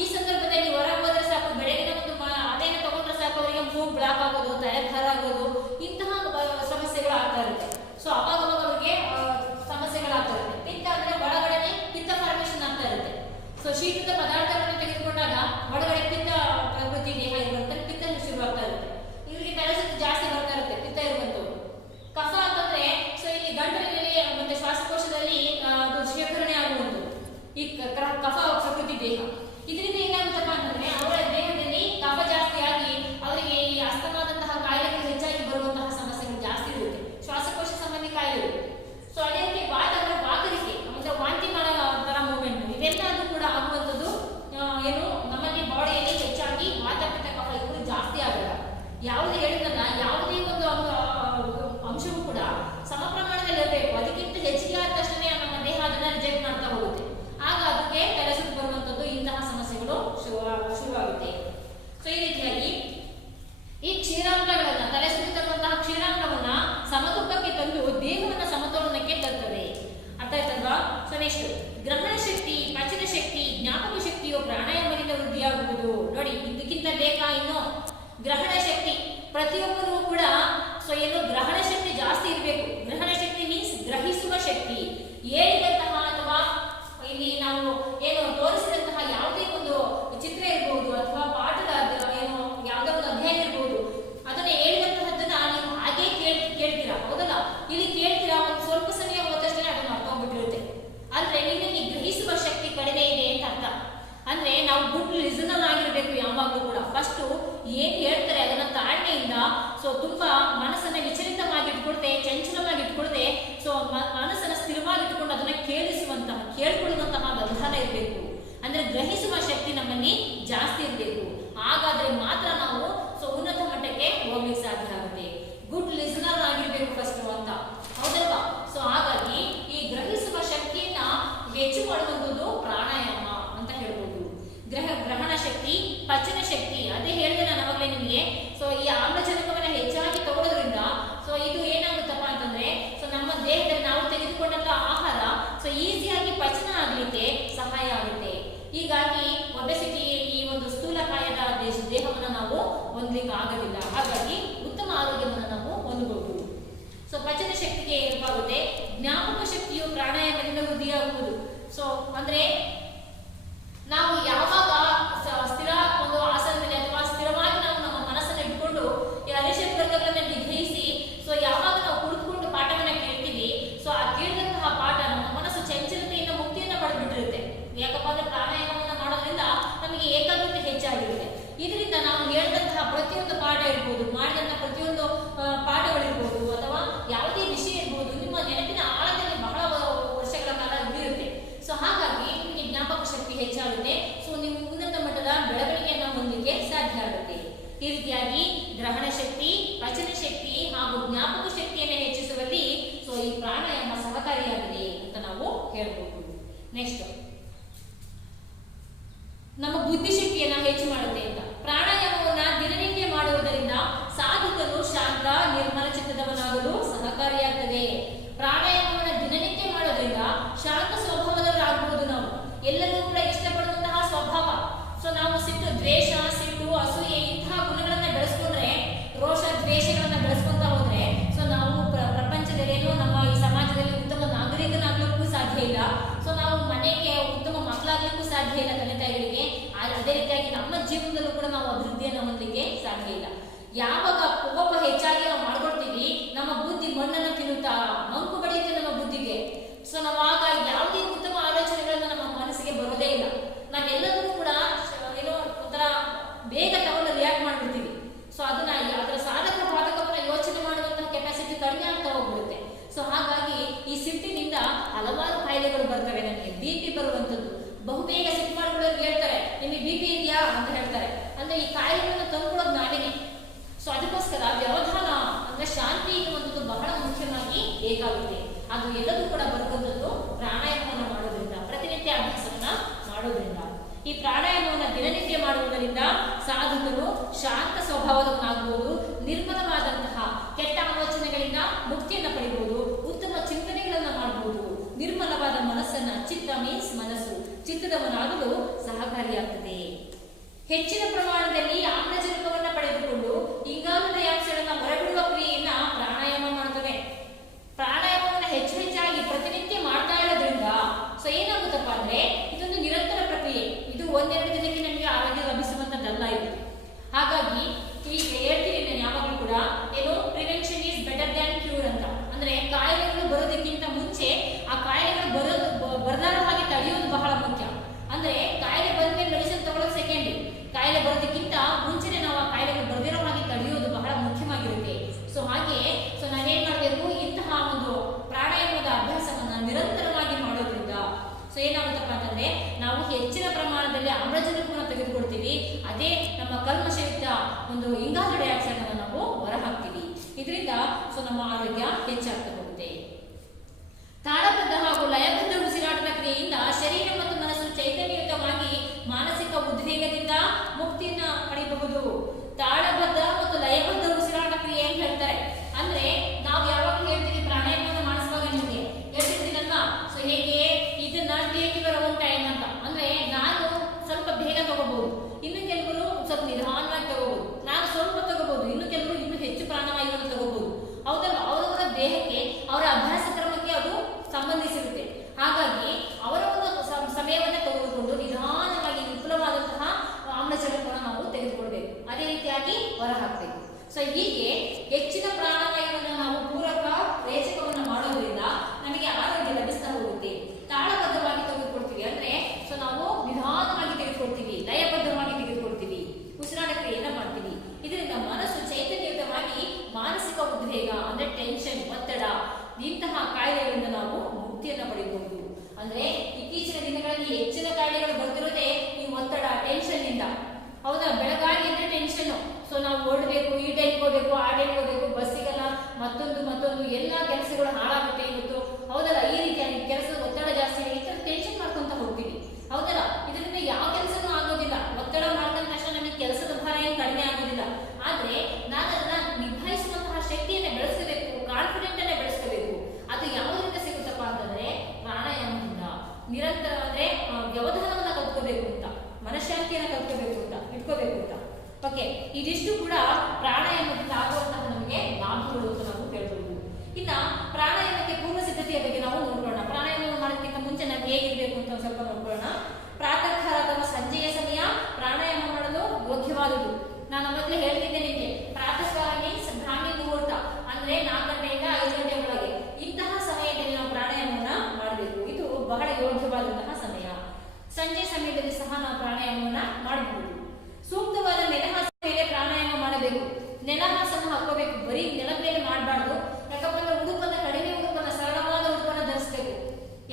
ಈ ಸಂದರ್ಭದಲ್ಲಿ ಹೊರಗೆ ಹೋದ್ರೆ ಸಾಕು, ಬೆಳಗಿನ ಒಂದು ಅದೇನ ತಗೊಂಡ್ರೆ ಸಾಕು, ಅವರಿಗೆ ಮೂಗು ಬ್ಲಾಕ್ ಆಗೋದು, ತಲೆ ಭಾರ ಆಗೋದು, ಇಂತಹ ಸಮಸ್ಯೆಗಳು ಆಗ್ತಾ ಇರುತ್ತೆ. ಸೊ ಅವಾಗ ಅವರಿಗೆ ಸಮಸ್ಯೆಗಳಾಗ್ತಾ ಇರುತ್ತೆ. ಪಿತ್ತ ಅಂದ್ರೆ ಒಳಗಡೆ ಪಿತ್ತ ಫಾರ್ಮೇಶನ್ ಆಗ್ತಾ ಇರುತ್ತೆ. ಸೊ ಶೀತದ ಪದಾರ್ಥಗಳನ್ನು ತೆಗೆದುಕೊಂಡಾಗ ಒಳಗಡೆ ಪಿತ್ತ ಪ್ರಕೃತಿ ದೇಹ ಇರುವಂತ ಪಿತ್ತ ಶುರುವಾಗ್ತಾ ಇರುತ್ತೆ. ಇವರಿಗೆ ತಲೆ ಸುತ್ತು ಜಾಸ್ತಿ ಬರ್ತಾ ಇರುತ್ತೆ, ಪಿತ್ತ ಇರುವಂತವು. ಕಫ ಅಂತಂದ್ರೆ ಸೊ ಇಲ್ಲಿ ಗಂಟಲಿನಲ್ಲಿ ಮತ್ತೆ ಶ್ವಾಸಕೋಶದಲ್ಲಿ ಶೇಖರಣೆ ಆಗುವುದು ಈ ಕಫ ಪ್ರಕೃತಿ ದೇಹ. ಇದರಿಂದ ಏನಾಗುತ್ತಪ್ಪ ಅಂತಂದ್ರೆ ಅವರ ದೇಹದಲ್ಲಿ ಕಫ ಜಾಸ್ತಿ ಆಗಿ ಅವರಿಗೆ ಈ ಅಸ್ತಮಾದಂತಹ ಕಾಯಿಲೆಗಳು ಹೆಚ್ಚಾಗಿ ಬರುವಂತಹ ಸಮಸ್ಯೆಗಳು ಜಾಸ್ತಿ ಇರುತ್ತೆ, ಶ್ವಾಸಕೋಶ ಸಂಬಂಧಿ ಕಾಯಿಲೆಗಳು. ಸೊ ಅದೇ ರೀತಿ ವಾತ ಅಂದ್ರೆ ವಾಕರಿಕೆ, ಮತ್ತೆ ವಾಂತಿ ಮಾಡೋ ತರ ಮೂವ್ಮೆಂಟ್, ಇವೆಲ್ಲದೂ ಕೂಡ ಆಗುವಂಥದ್ದು ಏನು ನಮ್ಮಲ್ಲಿ ಬಾಡಿಯಲ್ಲಿ ಹೆಚ್ಚಾಗಿ ವಾತ, ಪಿತ್ತ, ಕಫ ಇವುಗಳು ಜಾಸ್ತಿ ಆಗಲ್ಲ. ಯಾವುದೇ ಹೇಳಿದ್ರಲ್ಲ, ಯಾವುದೇ ಒಂದು ಅಂಶವೂ ಕೂಡ ಸಮ ಪ್ರಮಾಣದಲ್ಲಿ ಇರಬೇಕು. ಅದಕ್ಕಿಂತ ಹೆಚ್ಚಿಗೆ ಆದ ತಕ್ಷಣ ನಮ್ಮ ದೇಹ ಅದನ್ನ ರಿಜೆಕ್ಟ್ ಮಾಡ್ತಾ ಹೋಗುತ್ತೆ, ಆಗ ಅದಕ್ಕೆ ತಲೆ ಸುತ್ತು ಬರುವಂತದ್ದು, ಇಂತಹ ಸಮಸ್ಯೆಗಳು ಶುರುವಾಗುತ್ತೆ. ಸೊ ಈ ರೀತಿಯಾಗಿ ಈ ಕ್ಷೀರಾಮ್ಲಗಳನ್ನ, ತಲೆ ಸುತ್ತು ತರುವಂತಹ ಕ್ಷೀರಾಮ್ಲವನ್ನ ಸಮತೂಕಕ್ಕೆ ತಂದು ದೇಹವನ್ನ ಸಮತೋಲನಕ್ಕೆ ತರ್ತದೆ. ಅರ್ಥ ಆಯ್ತಲ್ವಾ? ಸೊ ನೆಕ್ಸ್ಟ್, ಗ್ರಹಣ ಶಕ್ತಿ, ಪಚನ ಶಕ್ತಿ, ಜ್ಞಾಪಕ ಶಕ್ತಿಯು ಪ್ರಾಣಾಯಾಮದಿಂದ ವೃದ್ಧಿಯಾಗುವುದು. ನೋಡಿ, ಇದಕ್ಕಿಂತ ಬೇಕಾ ಇನ್ನು? ಗ್ರಹಣ ಶಕ್ತಿ ಪ್ರತಿಯೊಬ್ಬರೂ ಕೂಡ ಸೊ ಏನು ಗ್ರಹಣ ಶಕ್ತಿ ಜಾಸ್ತಿ ಇರಬೇಕು. ಗ್ರಹಣ ಶಕ್ತಿ ಮೀನ್ಸ್ ಗ್ರಹಿಸುವ ಶಕ್ತಿ. ಹೇಳಿದಂತಹ ಅಥವಾ ಇಲ್ಲಿ ನಾವು ಏನು ತೋರಿಸಿದಂತಹ ಯಾವುದೇ ಒಂದು ಚಿತ್ರ ಇರಬಹುದು ಅಥವಾ ಪಾಠದ ಏನು ಯಾವುದೋ ಒಂದು ಅಧ್ಯಯನ ಇರಬಹುದು, ಅದನ್ನ ಹೇಳಿದಂತಹದ್ದನ್ನ ನೀವು ಹಾಗೆ ಕೇಳ್ತೀರಾ, ಹೌದಲ್ಲ? ಇಲ್ಲಿ ಕೇಳ್ತೀರಾ, ಒಂದು ಸ್ವಲ್ಪ ಸಮಯ ಹೋದಷ್ಟೇ ಅದನ್ನ ಅರ್ಥೋಗ್ಬಿಟ್ಟಿರುತ್ತೆ. ಅಂದ್ರೆ ನಿಮಗೆ ಗ್ರಹಿಸುವ ಶಕ್ತಿ ಕಡಿಮೆ ಇದೆ ಅಂತ ಅರ್ಥ. ಅಂದ್ರೆ ನಾವು ಗುಡ್ ಲಿಸನರ್ ಆಗಿರ್ಬೇಕು ಯಾವಾಗಲೂ ಕೂಡ. ಫಸ್ಟ್ ಏನ್ ಹೇಳ್ತಾರೆ ಅದನ್ನ ತಾಳ್ಮೆಯಿಂದ, ಸೊ ತುಂಬಾ ಮನಸ್ಸನ್ನ ವಿಚಲಿತವಾಗಿಟ್ಕೊಳ್ತೆ, ಚಂಚಲವಾಗಿಟ್ಕೊಳ್ತೆ, ಸೊ ಮನಸ್ಸನ್ನ ಸ್ಥಿರವಾಗಿಟ್ಕೊಂಡು ಅದನ್ನ ಕೇಳ್ಕೊಳ್ಳುವಂತಹ ವ್ಯವಧಾನ ಇರಬೇಕು. ಅಂದ್ರೆ ಗ್ರಹಿಸುವ ಶಕ್ತಿ ನಮ್ಮಲ್ಲಿ ಜಾಸ್ತಿ ಇರಬೇಕು. ಆಗ ಪಚನ ಶಕ್ತಿ, ಅದೇ ಹೇಳಿದೆ ನಾನು ಅವಾಗಲೇ ನಿಮಗೆ. ಸೊ ಈ ಆಮ್ಲಜನಕವನ್ನ ಹೆಚ್ಚಾಗಿ ತಗೊಳ್ಳೋದ್ರಿಂದ ಸೊ ಇದು ಏನಾಗುತ್ತಪ್ಪ ಅಂತಂದ್ರೆ ಸೊ ನಮ್ಮ ದೇಹದಲ್ಲಿ ನಾವು ತೆಗೆದುಕೊಂಡಂತ ಆಹಾರ ಸೊ ಈಸಿಯಾಗಿ ಪಚನ ಆಗ್ಲಿಕ್ಕೆ ಸಹಾಯ ಆಗುತ್ತೆ. ಹೀಗಾಗಿ ಒಬೆಸಿಟಿ, ಈ ಒಂದು ಸ್ಥೂಲಕಾಯದ ದೇಹವನ್ನು ನಾವು ಹೊಂದಲಿಕ್ಕೆ ಆಗೋದಿಲ್ಲ. ಹಾಗಾಗಿ ಉತ್ತಮ ಆರೋಗ್ಯವನ್ನು ನಾವು ಹೊಂದಬಹುದು. ಸೊ ಪಚನ ಶಕ್ತಿಗೆ ಹೆಲ್ಪ್ ಆಗುತ್ತೆ. ಜ್ಞಾಪಕ ಶಕ್ತಿಯು ಪ್ರಾಣಾಯಾಮದಿಂದ ವೃದ್ಧಿಯಾಗುವುದು. ಸೊ ಅಂದ್ರೆ ನಾವು ಯಾವಾಗ ಸ್ಥಿರ ಒಂದು ಆಸನದಲ್ಲಿ ಅಥವಾ ಸ್ಥಿರವಾಗಿ ನಾವು ನಮ್ಮ ಮನಸ್ಸನ್ನು ಇಟ್ಕೊಂಡು ಈ ಅರಿಷಡ್ ವರ್ಗಗಳನ್ನ ನಿಗ್ರಹಿಸಿ ಸೊ ಯಾವಾಗ ನಾವು ಕುಳಿತುಕೊಂಡು ಪಾಠವನ್ನ ಕೇಳ್ತೀವಿ ಸೊ ಆ ಕೇಳಿದಂತಹ ಪಾಠ ನಮ್ಮ ಮನಸ್ಸು ಚಂಚಲತೆಯಿಂದ ಮುಕ್ತಿಯನ್ನ ಪಡೆದ್ಬಿಟ್ಟಿರುತ್ತೆ. ಯಾಕಪ್ಪ ಅಂದ್ರೆ ಪ್ರಾಣಾಯಾಮವನ್ನ ಮಾಡೋದ್ರಿಂದ ನಮಗೆ ಏಕಾಗ್ರತೆ ಹೆಚ್ಚಾಗಿರುತ್ತೆ. ಇದರಿಂದ ನಾವು ಹೇಳಿದಂತಹ ಪ್ರತಿಯೊಂದು ಪಾಠ ಇರ್ಬೋದು, ಮಾಡಿದಂತಹ ಪ್ರತಿಯೊಂದು ಪಾಠಗಳಿರ್ಬೋದು ಅಥವಾ ಯಾವುದೇ ವಿಷಯ ಇರ್ಬೋದು ನಿಮ್ಮ ನೆನಪಿನ ಆಳದಲ್ಲಿ ಬಹಳ ವರ್ಷಗಳ ಕಾಲ ಉಳಿಯುತ್ತೆ. ಸೊ ಹಾಗಾಗಿ ನಿಮಗೆ ಜ್ಞಾಪಕ ಶಕ್ತಿ ಹೆಚ್ಚಾಗುತ್ತೆ. ಸೊ ನೀವು ಉನ್ನತ ಮಟ್ಟದ ಬೆಳವಣಿಗೆಯನ್ನು ಹೊಂದಲಿಕ್ಕೆ ಸಾಧ್ಯ ಆಗುತ್ತೆ. ಈ ರೀತಿಯಾಗಿ ಗ್ರಹಣ ಶಕ್ತಿ, ಪಚನ ಶಕ್ತಿ ಹಾಗೂ ಜ್ಞಾಪಕ ಶಕ್ತಿಯನ್ನು ಹೆಚ್ಚಿಸುವಲ್ಲಿ ಸೊ ಈ ಪ್ರಾಣಾಯಾಮ ಸಹಕಾರಿಯಾಗಿದೆ ಅಂತ ನಾವು ಹೇಳ್ಬೋದು. ನೆಕ್ಸ್ಟ್ ನಮ್ಮ ಬುದ್ಧಿಶಕ್ತಿಯನ್ನ ಹೆಚ್ಚು ಮಾಡುತ್ತೆ ಅಂತ. ಪ್ರಾಣಾಯಾಮವನ್ನ ದಿನನಿತ್ಯ ಮಾಡುವುದರಿಂದ ಸಾಧಕನು ಶಾಂತ ನಿರ್ಮಲ ಚಿತ್ತದವನಾಗಲು ಸಹಕಾರಿಯಾಗ್ತದೆ. ಪ್ರಾಣಾಯಾಮವನ್ನ ದಿನನಿತ್ಯ ಮಾಡೋದ್ರಿಂದ ಶಾಂತ ಸ್ವಭಾವದವರಾಗಬಹುದು. ನಾವು ಎಲ್ಲರೂ ಕೂಡ ಇಷ್ಟಪಡುವಂತಹ ಸ್ವಭಾವ. ಸೊ ನಾವು ಸಿಟ್ಟು, ದ್ವೇಷ, ಸಿಟ್ಟು, ಅಸೂಯೆ ಇಂತಹ ಗುಣಗಳನ್ನ ಬೆಳೆಸ್ಕೊಂಡ್ರೆ, ರೋಷ ದ್ವೇಷಗಳನ್ನ ಬೆಳೆಸ್ಕೊಂತ ಹೋದ್ರೆ ಸೊ ನಾವು ಪ್ರಪಂಚದಲ್ಲೇನೋ ನಮ್ಮ ಈ ಸಮಾಜದಲ್ಲಿ ಉತ್ತಮ ನಾಗರಿಕನಾಗ್ಲಿಕ್ಕೂ ಸಾಧ್ಯ ಇಲ್ಲ. ಸೊ ನಾವು ಮನೆಗೆ ಉತ್ತಮ ಮಕ್ಕಳಾಗ್ಲಿಕ್ಕೂ ಸಾಧ್ಯ ಇಲ್ಲ ತಂದೆ ತಾಯಿಗಳಿಗೆ. ಅದೇ ರೀತಿಯಾಗಿ ನಮ್ಮ ಜೀವನದಲ್ಲೂ ಕೂಡ ನಾವು ಅಭಿವೃದ್ಧಿಯನ್ನು ಹೊಂದಲಿಕ್ಕೆ ಸಾಧ್ಯ ಇಲ್ಲ. ಯಾವಾಗ ಕೋಪ ಹೆಚ್ಚಾಗಿ ನಾವು ಮಾಡ್ಕೊಳ್ತೀವಿ ನಮ್ಮ ಬುದ್ಧಿ ಮಣ್ಣನ್ನು ತಿನ್ನುತ್ತಾ ಮಂಕು ಬಡಿಯುತ್ತೆ ನಮ್ಮ ಬುದ್ಧಿಗೆ. ಸೊ ನಾವಾಗ ಯಾವುದೇ ಉತ್ತಮ ಆಲೋಚನೆಗಳನ್ನ ನಮ್ಮ ಮನಸ್ಸಿಗೆ ಬರೋದೇ ಇಲ್ಲ. ನಾವೆಲ್ಲರೂ ಕೂಡ ಏನೋ ಒಂಥರ ಬೇಗ ತಗೊಂಡು ರಿಯಾಕ್ಟ್ ಮಾಡ್ಬಿಡ್ತೀವಿ. ಸೊ ಅದನ್ನ ಅದರ ಸಾಧಕ ಬಾಧಕವನ್ನ ಯೋಚನೆ ಮಾಡುವಂತಹ ಕೆಪಾಸಿಟಿ ಕಡಿಮೆ ಆಗ್ತಾ ಹೋಗ್ಬಿಡುತ್ತೆ. ಸೊ ಹಾಗಾಗಿ ಈ ಸಿಟ್ಟಿನಿಂದ ಹಲವಾರು ಕಾಯಿಲೆಗಳು ಬರ್ತವೆ. ನಮಗೆ BP ಬರುವಂಥದ್ದು, ಬಹುಬೇಗ ಸಿಟ್ಟು ಮಾಡ್ಕೊಳ್ಳೋರು ಹೇಳ್ತಾರೆ ನಿಮಗೆ BP ಇದೆಯಾ ಅಂತ ಹೇಳ್ತಾರೆ. ಅಂದ್ರೆ ಈ ಕಾಯಿಲೆಗಳನ್ನ ತಂದ್ಕೊಡೋದು ನಾವೇನೆ. ಸೊ ಅದಕ್ಕೋಸ್ಕರ ವ್ಯವಧಾನ ಅಂದ್ರೆ ಶಾಂತಿ ಎನ್ನುವಂಥದ್ದು ಬಹಳ ಮುಖ್ಯವಾಗಿ ಬೇಕಾಗುತ್ತೆ. ಅದು ಎಲ್ಲದೂ ಕೂಡ ಬರುವಂಥದ್ದು ಪ್ರಾಣಾಯಾಮವನ್ನು ಮಾಡೋದ್ರಿಂದ, ಪ್ರತಿನಿತ್ಯ ಅಭ್ಯಾಸವನ್ನ ಮಾಡೋದ್ರಿಂದ. ಈ ಪ್ರಾಣಾಯಾಮವನ್ನು ದಿನನಿತ್ಯ ಮಾಡುವುದರಿಂದ ಸಾಧಕನು ಶಾಂತ ಸ್ವಭಾವದವನಾಗಬಹುದು, ನಿರ್ಮಲವಾದಂತಹ ಕೆಟ್ಟ ಆಲೋಚನೆಗಳಿಂದ ಮುಕ್ತಿಯನ್ನು ಪಡೆಯಬಹುದು, ಉತ್ತಮ ಚಿಂತನೆಗಳನ್ನ ಮಾಡಬಹುದು, ನಿರ್ಮಲವಾದ ಮನಸ್ಸನ್ನ, ಚಿತ್ತ ಮೀನ್ಸ್ ಮನಸ್ಸು, ಚಿತ್ತದವನಾಗಲು ಸಹಕಾರಿಯಾಗ್ತದೆ. ಹೆಚ್ಚಿನ ಪ್ರಮಾಣದಲ್ಲಿ ಆಮ್ಲಜನಕವನ್ನು ಪಡೆದುಕೊಂಡು ಇಂಗಾಲದ ಡೈಆಕ್ಸೈಡ್ ಅನ್ನು ಹೊರಬಿಡುವ ಕ್ರಿಯೆಯನ್ನ ಪ್ರಾಣಾಯಾಮ ಮಾಡುತ್ತದೆ. ಪ್ರಾಣಾಯಾಮವನ್ನು ಹೆಚ್ಚಾಗಿ ಪ್ರತಿನಿತ್ಯ ಮಾಡ್ತಾ ಇರೋದ್ರಿಂದ ಸೊ ಏನಾಗುತ್ತಪ್ಪ ಅಂದ್ರೆ ಇದೊಂದು ನಿರಂತರ ಪ್ರಕ್ರಿಯೆ. ಇದು ಒಂದೆರಡು ದಿನಕ್ಕೆ ನಮಗೆ ಆರೋಗ್ಯ ಲಭಿಸುವಂತದ್ದಲ್ಲ ಇದು. ಹಾಗಾಗಿ ಈಗ ಹೇಳ್ತೀನಿ ನಾನು ಯಾವಾಗಲೂ ಕೂಡ ಏನು prevention is better than cure ಅಂತ. ಅಂದ್ರೆ ಕಾಯಿಲೆಗಳು ಬರೋದಕ್ಕಿಂತ ಮುಂಚೆ ಆ ಕಾಯಿಲೆಗಳು ಬರಲಾರ ಹಾಗೆ ತಡೆಯೋದು ಬಹಳ ಮುಖ್ಯ. ಅಂದ್ರೆ ಕಾಯಿಲೆ ಬಂದ್ಮೇಲೆ ಮೆಡಿಸಿನ್ ತಗೊಳ್ಳೋದು ಸೆಕೆಂಡ್, ಕಾಯಿಲೆ ಬರೋದಕ್ಕಿಂತ ಮುಂಚೆನೆ ನಾವು ಆ ಕಾಯಿಲೆಗಳು ಬರದಿರೋ ಹಾಗೆ ತಡೆಯೋದು ಬಹಳ ಮುಖ್ಯವಾಗಿರುತ್ತೆ. ಸೊ ಹಾಗೆ ಸೊ ನಾವೇನ್ ಮಾಡಬೇಕು, ಇಂತಹ ಒಂದು ಪ್ರಾಣಾಯಾಮದ ಅಭ್ಯಾಸವನ್ನ ನಿರಂತರವಾಗಿ ಮಾಡೋದ್ರಿಂದ ಸೊ ಏನಾಗುತ್ತಪ್ಪ ಅಂತಂದ್ರೆ ನಾವು ಹೆಚ್ಚಿನ ಪ್ರಮಾಣದಲ್ಲಿ ಆಮ್ಲಜನಕವನ್ನು ತೆಗೆದುಕೊಳ್ತೀವಿ. ಅದೇ ನಮ್ಮ ಕಲ್ಮಶಯುಕ್ತ ಒಂದು ಇಂಗಾಲ ಡೈಆಕ್ಸೈಡ್ ಅನ್ನು ನಾವು ಹೊರಹಾಕ್ತೀವಿ. ಇದರಿಂದ ಸೊ ನಮ್ಮ ಆರೋಗ್ಯ ಹೆಚ್ಚಾಗ್ತಾ ಹೋಗುತ್ತೆ. ತಾಳಬದ್ಧ ಹಾಗೂ ಲಯಬದ್ಧ ಉಸಿರಾಟದ ಕ್ರಿಯೆಯಿಂದ ಶರೀರ ಮತ್ತು ಮನಸ್ಸು ಚೈತನ್ಯಯುತವಾಗಿ ಮಾನಸಿಕ ಉದ್ವೇಗದಿಂದ ಮುಕ್ತಿಯನ್ನ ಪಡೆಯಬಹುದು. ತಾಳಬದ್ಧ ಮತ್ತು ಲಯಬದ್ಧ ಉಸಿರಾಟ ಕ್ರಿಯೆ ಅಂತ ಹೇಳ್ತಾರೆ. ಅಂದ್ರೆ ನಾವು ಯಾವಾಗಲೂ ಹೇಳ್ತೀವಿ ಪ್ರಾಣಾಯಾಮವನ್ನು ಮಾಡಿಸುವಾಗ ನಿಮಗೆ ಹೇಳ್ತಿರ್ತೀನಲ್ವಾ, ಸೊ ಹೇಗೆ ಇದನ್ನ ಟೇಕ್ ಯುವರ್ ಓನ್ ಟೈಮ್ ಅಂತ. ಅಂದ್ರೆ ನಾನು ಸ್ವಲ್ಪ ಬೇಗ ತಗೋಬಹುದು, ಇನ್ನು ಕೆಲವರು ಸ್ವಲ್ಪ ನಿಧಾನವಾಗಿ ತಗೋಬಹುದು, ನಾನು ಸ್ವಲ್ಪ ತಗೋಬಹುದು, ಇನ್ನು ಕೆಲವರು ಇನ್ನೂ ಹೆಚ್ಚು ಪ್ರಾಣವಾಯುವನ್ನು ತಗೋಬಹುದು. ಹೌದಲ್ವಾ? ಅವರವರ ದೇಹಕ್ಕೆ ಅವರ ಅಭ್ಯಾಸ ಕ್ರಮಕ್ಕೆ ಅದು ಸಂಬಂಧಿಸಿರುತ್ತೆ. ಹಾಗಾಗಿ ಅವರ ಒಂದು ಸಮಯವನ್ನು ತೆಗೆದುಕೊಂಡು ನಿಧಾನವಾಗಿ ವಿಪುಲವಾದಂತಹ ಆಮ್ಲಜನಕವನ್ನು ನಾವು ತೆಗೆದುಕೊಳ್ಬೇಕು. ಅದೇ ರೀತಿಯಾಗಿ ಹೊರಹಾಕಬೇಕು. ಸೊ ಹೀಗೆ ಹೆಚ್ಚಿನ ಪ್ರಾಣವಾಯುವನ್ನು ನಾವು ಪೂರಕ ರೇಚಕವನ್ನು ಮಾಡೋದ್ರಿಂದ ನಮಗೆ ಆರೋಗ್ಯ ಲಭಿಸ್ತಾ ಹೋಗುತ್ತೆ. ತಾಳಬದ್ಧವಾಗಿ ತೆಗೆದುಕೊಳ್ತೀವಿ ಅಂದ್ರೆ ಸೊ ನಾವು ನಿಧಾನವಾಗಿ ತೆಗೆದುಕೊಳ್ತೀವಿ, ಲಯಬದ್ಧವಾಗಿ ತೆಗೆದುಕೊಳ್ತೀವಿ, ಉಸಿರಾಟ ಕ್ರಿಯೆಯನ್ನ ಮಾಡ್ತೀವಿ. ಇದರಿಂದ ಮನಸ್ಸು ಚೈತನ್ಯಯುತವಾಗಿ ಮಾನಸಿಕ ಉದ್ವೇಗ ಅಂದ್ರೆ ಟೆನ್ಷನ್, ಒತ್ತಡ ಇಂತಹ ಕಾಯಿಲೆಗಳಿಂದ ನಾವು ಮುಕ್ತಿಯನ್ನು ಪಡೆಯಬಹುದು. ಅಂದ್ರೆ ಇತ್ತೀಚಿನ ದಿನಗಳಲ್ಲಿ ಹೆಚ್ಚಿನ ಕಾಯಿಲೆಗಳು ಬರ್ತಿರೋದೇ ಈ ಒತ್ತಡ, ಟೆನ್ಷನ್ ಇಂದ. ಹೌದಾ? ಬೆಳಗಾಗಿ ಅಂದ್ರೆ ಟೆನ್ಷನ್. ಸೊ ನಾವು ಓಡಬೇಕು, ಈ ಟೈಮ್ ಹೋಗ್ಬೇಕು, ಆ ಟೈಮ್ ಹೋಗ್ಬೇಕು, ಬಸ್ ಸಿಗಲ್ಲ, ಮತ್ತೊಂದು ಎಲ್ಲಾ ಕೆಲಸಗಳು ಹಾಳಾಗುತ್ತೆ ಇವತ್ತು. ಹೌದಲ್ಲ? ಈ ರೀತಿಯಾಗಿ ಕೆಲಸದ ಒತ್ತಡ ಜಾಸ್ತಿ ಟೆನ್ಷನ್ ಮಾಡ್ಕೊಂತ ಹೋಗ್ತೀವಿ. ಹೌದಲ್ಲ? ಇದರಿಂದ ಯಾವ ಕೆಲಸನೂ ಆಗೋದಿಲ್ಲ. ಒತ್ತಡ ಮಾಡ್ಕೊಂಡ ತಕ್ಷಣ ಇದಿಷ್ಟು ಕೂಡ ಪ್ರಾಣಾಯಾಮದಿಂದ ಆಗುವಂತಹ ನಮಗೆ ಲಾಭಗಳು ಅಂತ ನಾವು ಹೇಳ್ಬೋದು. ಇನ್ನ ಪ್ರಾಣಾಯಾಮಕ್ಕೆ ಪೂರ್ವ ಸಿದ್ಧತೆಯ ಬಗ್ಗೆ ನಾವು ನೋಡ್ಕೊಳ್ಳೋಣ. ಪ್ರಾಣಾಯಾಮ ಮಾಡೋದಕ್ಕಿಂತ ಮುಂಚೆ ನಾವು ಹೇಗಿರ್ಬೇಕು ಅಂತ ಸ್ವಲ್ಪ ನೋಡ್ಕೊಳ್ಳೋಣ. ಪ್ರಾತಃ ಕಾಲ ಅಥವಾ ಸಂಜೆಯ ಸಮಯ ಪ್ರಾಣಾಯಾಮ ಮಾಡಲು ಯೋಗ್ಯವಾದುದು. ನಾನು ಮೊದಲೇ ಹೇಳ್ತಿದ್ದೆ ನಿಮಗೆ, ಪ್ರಾತಃ ಕಾಲ ಮೀನ್ಸ್ ಬ್ರಾಹ್ಮಿ ಮುಹೂರ್ತ ಅಂದ್ರೆ 4 ಗಂಟೆಯಿಂದ 5 ಗಂಟೆ ಒಳಗೆ, ಇಂತಹ ಸಮಯದಲ್ಲಿ ನಾವು ಪ್ರಾಣಾಯಾಮವನ್ನ ಮಾಡಬೇಕು. ಇದು ಬಹಳ ಯೋಗ್ಯವಾದಂತಹ ಸಮಯ. ಸಂಜೆ ಸಮಯದಲ್ಲಿ ಸಹ ನಾವು ಪ್ರಾಣಾಯಾಮವನ್ನ ಮಾಡಬಹುದು. ಸೂಕ್ತವಾದ ನೆಲಹಾಸ ಮೇಲೆ ಪ್ರಾಣಾಯಾಮ ಮಾಡಬೇಕು. ನೆಲಹಾಸನ ಹಾಕೋಬೇಕು, ಬರೀ ನೆಲದ ಮೇಲೆ ಮಾಡಬಾರ್ದು. ಯಾಕಪ್ಪ ಅಂದ್ರೆ ಉಡುಪನ್ನ, ಕಡಿಮೆ ಉಡುಪನ್ನ, ಸರಳವಾದ ಉಡುಪನ್ನ ಧರಿಸಬೇಕು.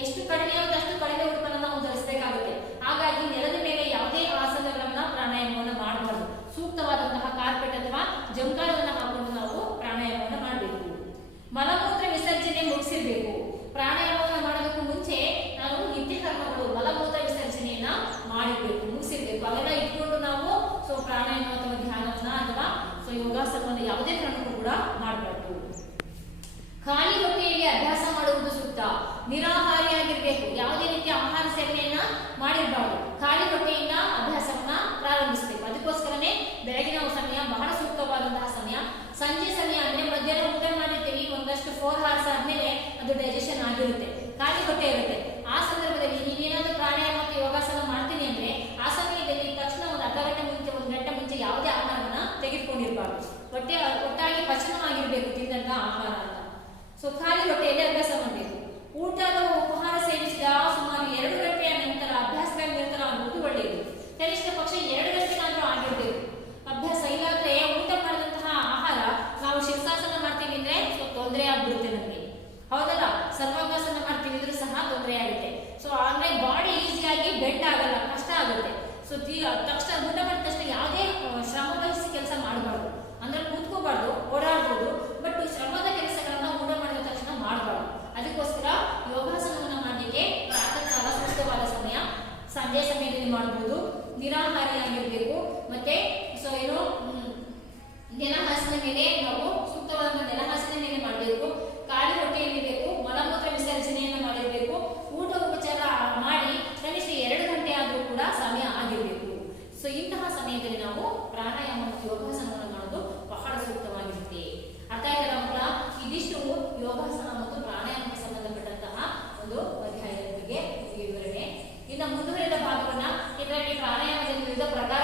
ಎಷ್ಟು ಕಡಿಮೆ ಆಗುತ್ತೆ ಅಷ್ಟು ಕಡಿಮೆ ಉಡುಪನ್ನ ನಾವು ಧರಿಸಬೇಕಾಗುತ್ತೆ. ಹಾಗಾಗಿ ನೆಲದ ಮೇಲೆ ಯಾವುದೇ ಆಸನಗಳನ್ನ ಪ್ರಾಣಾಯಾಮವನ್ನ ಮಾಡಬಾರ್ದು. ಸೂಕ್ತವಾದಂತಹ ಕಾರ್ಪೆಟ್ ಅಥವಾ ಜಂಕಾಳವನ್ನ ಹಾಕೊಂಡು ನಾವು ಪ್ರಾಣಾಯಾಮವನ್ನ ಮಾಡಬೇಕು. ಮಲಮೂತ್ರ ವಿಸರ್ಜನೆ ಮುಗಿಸಿರ್ಬೇಕು. ಪ್ರಾಣಾಯಾಮವನ್ನ ಮಾಡೋದಕ್ಕೂ ಮುಂಚೆ ನಾವು ನಿತ್ಯ ಕರ್ಮಗಳು ಮಲಮೂತ್ರ ವಿಸರ್ಜನೆಯನ್ನ ಮಾಡಿರ್ಬೇಕು, ಮುಗಿಸಿರ್ಬೇಕು. ಅವೆಲ್ಲ ಇಟ್ಕೊಂಡು ನಾವು ಪ್ರಾಣಾಯಾಮ ಅಥವಾ ಧ್ಯಾನವನ್ನ ಅಥವಾ ಯೋಗಾಸನವನ್ನ ಯಾವುದೇ ಕಾರಣಕ್ಕೂ ಕೂಡ ಮಾಡಬಾರ್ದು. ಖಾಲಿ ಹೊಟ್ಟೆಯಲ್ಲಿ ಅಭ್ಯಾಸ ಮಾಡುವುದು ಸೂಕ್ತ. ನಿರಾಹಾರಿಯಾಗಿರ್ಬೇಕು, ಯಾವುದೇ ರೀತಿಯ ಆಹಾರ ಸೇವನೆಯನ್ನ ಮಾಡಿರಬಾರ್ದು. ಖಾಲಿ ಹೊಟ್ಟೆಯಿಂದ ಅಭ್ಯಾಸವನ್ನ ಪ್ರಾರಂಭಿಸಬೇಕು. ಅದಕ್ಕೋಸ್ಕರನೇ ಬೆಳಗಿನ ಸಮಯ ಬಹಳ ಸೂಕ್ತವಾದಂತಹ ಸಮಯ. ಸಂಜೆ ಸಮಯ ಅಂದ್ರೆ ಮಧ್ಯಾಹ್ನ ಊಟ ಮಾಡಿರ್ತೀವಿ, ಒಂದಷ್ಟು 4 hours ಆದ್ಮೇಲೆ ಅದು ಡೈಜೆಷನ್ ಆಗಿರುತ್ತೆ, ಖಾಲಿ ಹೊಟ್ಟೆ ಇರುತ್ತೆ. ಆ ಸಂದರ್ಭದಲ್ಲಿ ನೀವೇನಾದ್ರೂ ಪ್ರಾಣಾಯಾಮ ಮತ್ತು ಯೋಗಾಸನ ಮಾಡ್ತೀನಿ ಅಂದ್ರೆ ಆ ಸಮಯದಲ್ಲಿ ತಕ್ಷಣ ಒಂದು ಅರ್ಧ ಗಂಟೆ ಮುಂಚೆ, 1 ಗಂಟೆ ಮುಂಚೆ ಯಾವುದೇ ಆಹಾರವನ್ನ ತೆಗೆದುಕೊಂಡಿರಬಾರ್ದು. ಒಟ್ಟಾಗಿ ಪಚನವಾಗಿರ್ಬೇಕು ತಿಂದಂತಹ ಆಹಾರ ಅಂತ. ಖಾಲಿ ಹೊಟ್ಟೆಯಲ್ಲಿ ಅಭ್ಯಾಸ ಮಾಡಬೇಕು. ಊಟ ಅಥವಾ ಉಪಹಾರ ಸೇವಿಸಿದ ಸುಮಾರು 2 ಗಂಟೆಯ ನಂತರ ಅಭ್ಯಾಸಗಳ ನಿರಂತರ ಆಗುವುದು ಒಳ್ಳೆಯದು. ಕನಿಷ್ಠ ಪಕ್ಷ 2 ಗಂಟೆನಾದ್ರೂ ಆಗಿರ್ಬೇಕು ಅಭ್ಯಾಸ. ಇಲ್ಲಾಂದ್ರೆ ಊಟ ಮಾಡಿದಂತಹ ಆಹಾರ ನಾವು ಶೀರ್ಷಾಸನ ಮಾಡ್ತೀವಿ ಅಂದ್ರೆ ತೊಂದರೆ ಆಗ್ಬಿಡುತ್ತೆ ನಮಗೆ, ಹೌದಲ್ಲ? ಸರ್ವಾಂಗಾಸನ ಮಾಡ್ತೀವಿ ಇದ್ರೂ ಸಹ ತೊಂದರೆ ಆಗುತ್ತೆ. ಅಂದ್ರೆ ಬಾಡಿ ಈಸಿಯಾಗಿ ಬೆಂಡ್ ಆಗಲ್ಲ, ಕಷ್ಟ ಆಗುತ್ತೆ. ತಕ್ಷಣ ಊಟ ಮಾಡಿದ ತಕ್ಷಣ ಯಾವುದೇ ಶ್ರಮ ವಹಿಸಿ ಕೆಲಸ ಮಾಡಬಾರ್ದು. ಅಂದ್ರೆ ಕೂತ್ಕೋಬಾರ್ದು, ಓಡಾಡ್ಬೋದು, ಬಟ್ ಶ್ರಮದ ಕೆಲಸಗಳನ್ನ ಊಟ ಮಾಡಿದ ತಕ್ಷಣ ಮಾಡಬಾರ್ದು. ಅದಕ್ಕೋಸ್ಕರ ಯೋಗಾಸನವನ್ನ ಮಾಡಲಿಕ್ಕೆ ಪ್ರಾತಃ ಕಾಲ ಸೂಕ್ತವಾದ ಸಮಯ. ಸಂಜೆ ಸಮಯದಲ್ಲಿ ಮಾಡಬಹುದು. ನಿರಾಹಾರಿಯಾಗಿರ್ಬೇಕು. ಮತ್ತೆ ನೆಲಹಾಸಿನ ಮೇಲೆ ನಾವು ಸೂಕ್ತವಾದ ನೆಲಹಾಸಿನ ಮೇಲೆ ಮಾಡಬೇಕು. ಖಾಲಿ ಹೊಟ್ಟೆಯಲ್ಲಿರಬೇಕು. ಮಲಮೂತ್ರ ವಿಸರ್ಜನೆಯನ್ನು ಮಾಡಿರಬೇಕು. ಊಟ ಉಪಚಾರ ಮಾಡಿ ಕನಿಷ್ಠ 2 ಗಂಟೆ ಆದ್ರೂ ಕೂಡ ಸಮಯ ಆಗಿರಬೇಕು. ಇಂತಹ ಸಮಯದಲ್ಲಿ ನಾವು ಪ್ರಾಣಾಯಾಮ ಮತ್ತು ಯೋಗಾಸನವನ್ನು ಮಾಡೋದು ಬಹಳ ಸೂಕ್ತವಾಗಿರುತ್ತೆ. ಅರ್ಥ ಆಯ್ತಲ್ಲ ಮಕ್ಕಳ? ಇದಿಷ್ಟು ಯೋಗಾಸನ ಮತ್ತು ಪ್ರಾಣಾಯಾಮಕ್ಕೆ ಸಂಬಂಧಪಟ್ಟಂತಹ ಒಂದು ಅಧ್ಯಾಯದ ಬಗ್ಗೆ ವಿವರಣೆ. ಇನ್ನು ಮುಂದುವರೆದ ಭಾಗವನ್ನ ಇದರಲ್ಲಿ ಪ್ರಾಣಾಯಾಮದಲ್ಲಿ ವಿವಿಧ ಪ್ರಕಾರ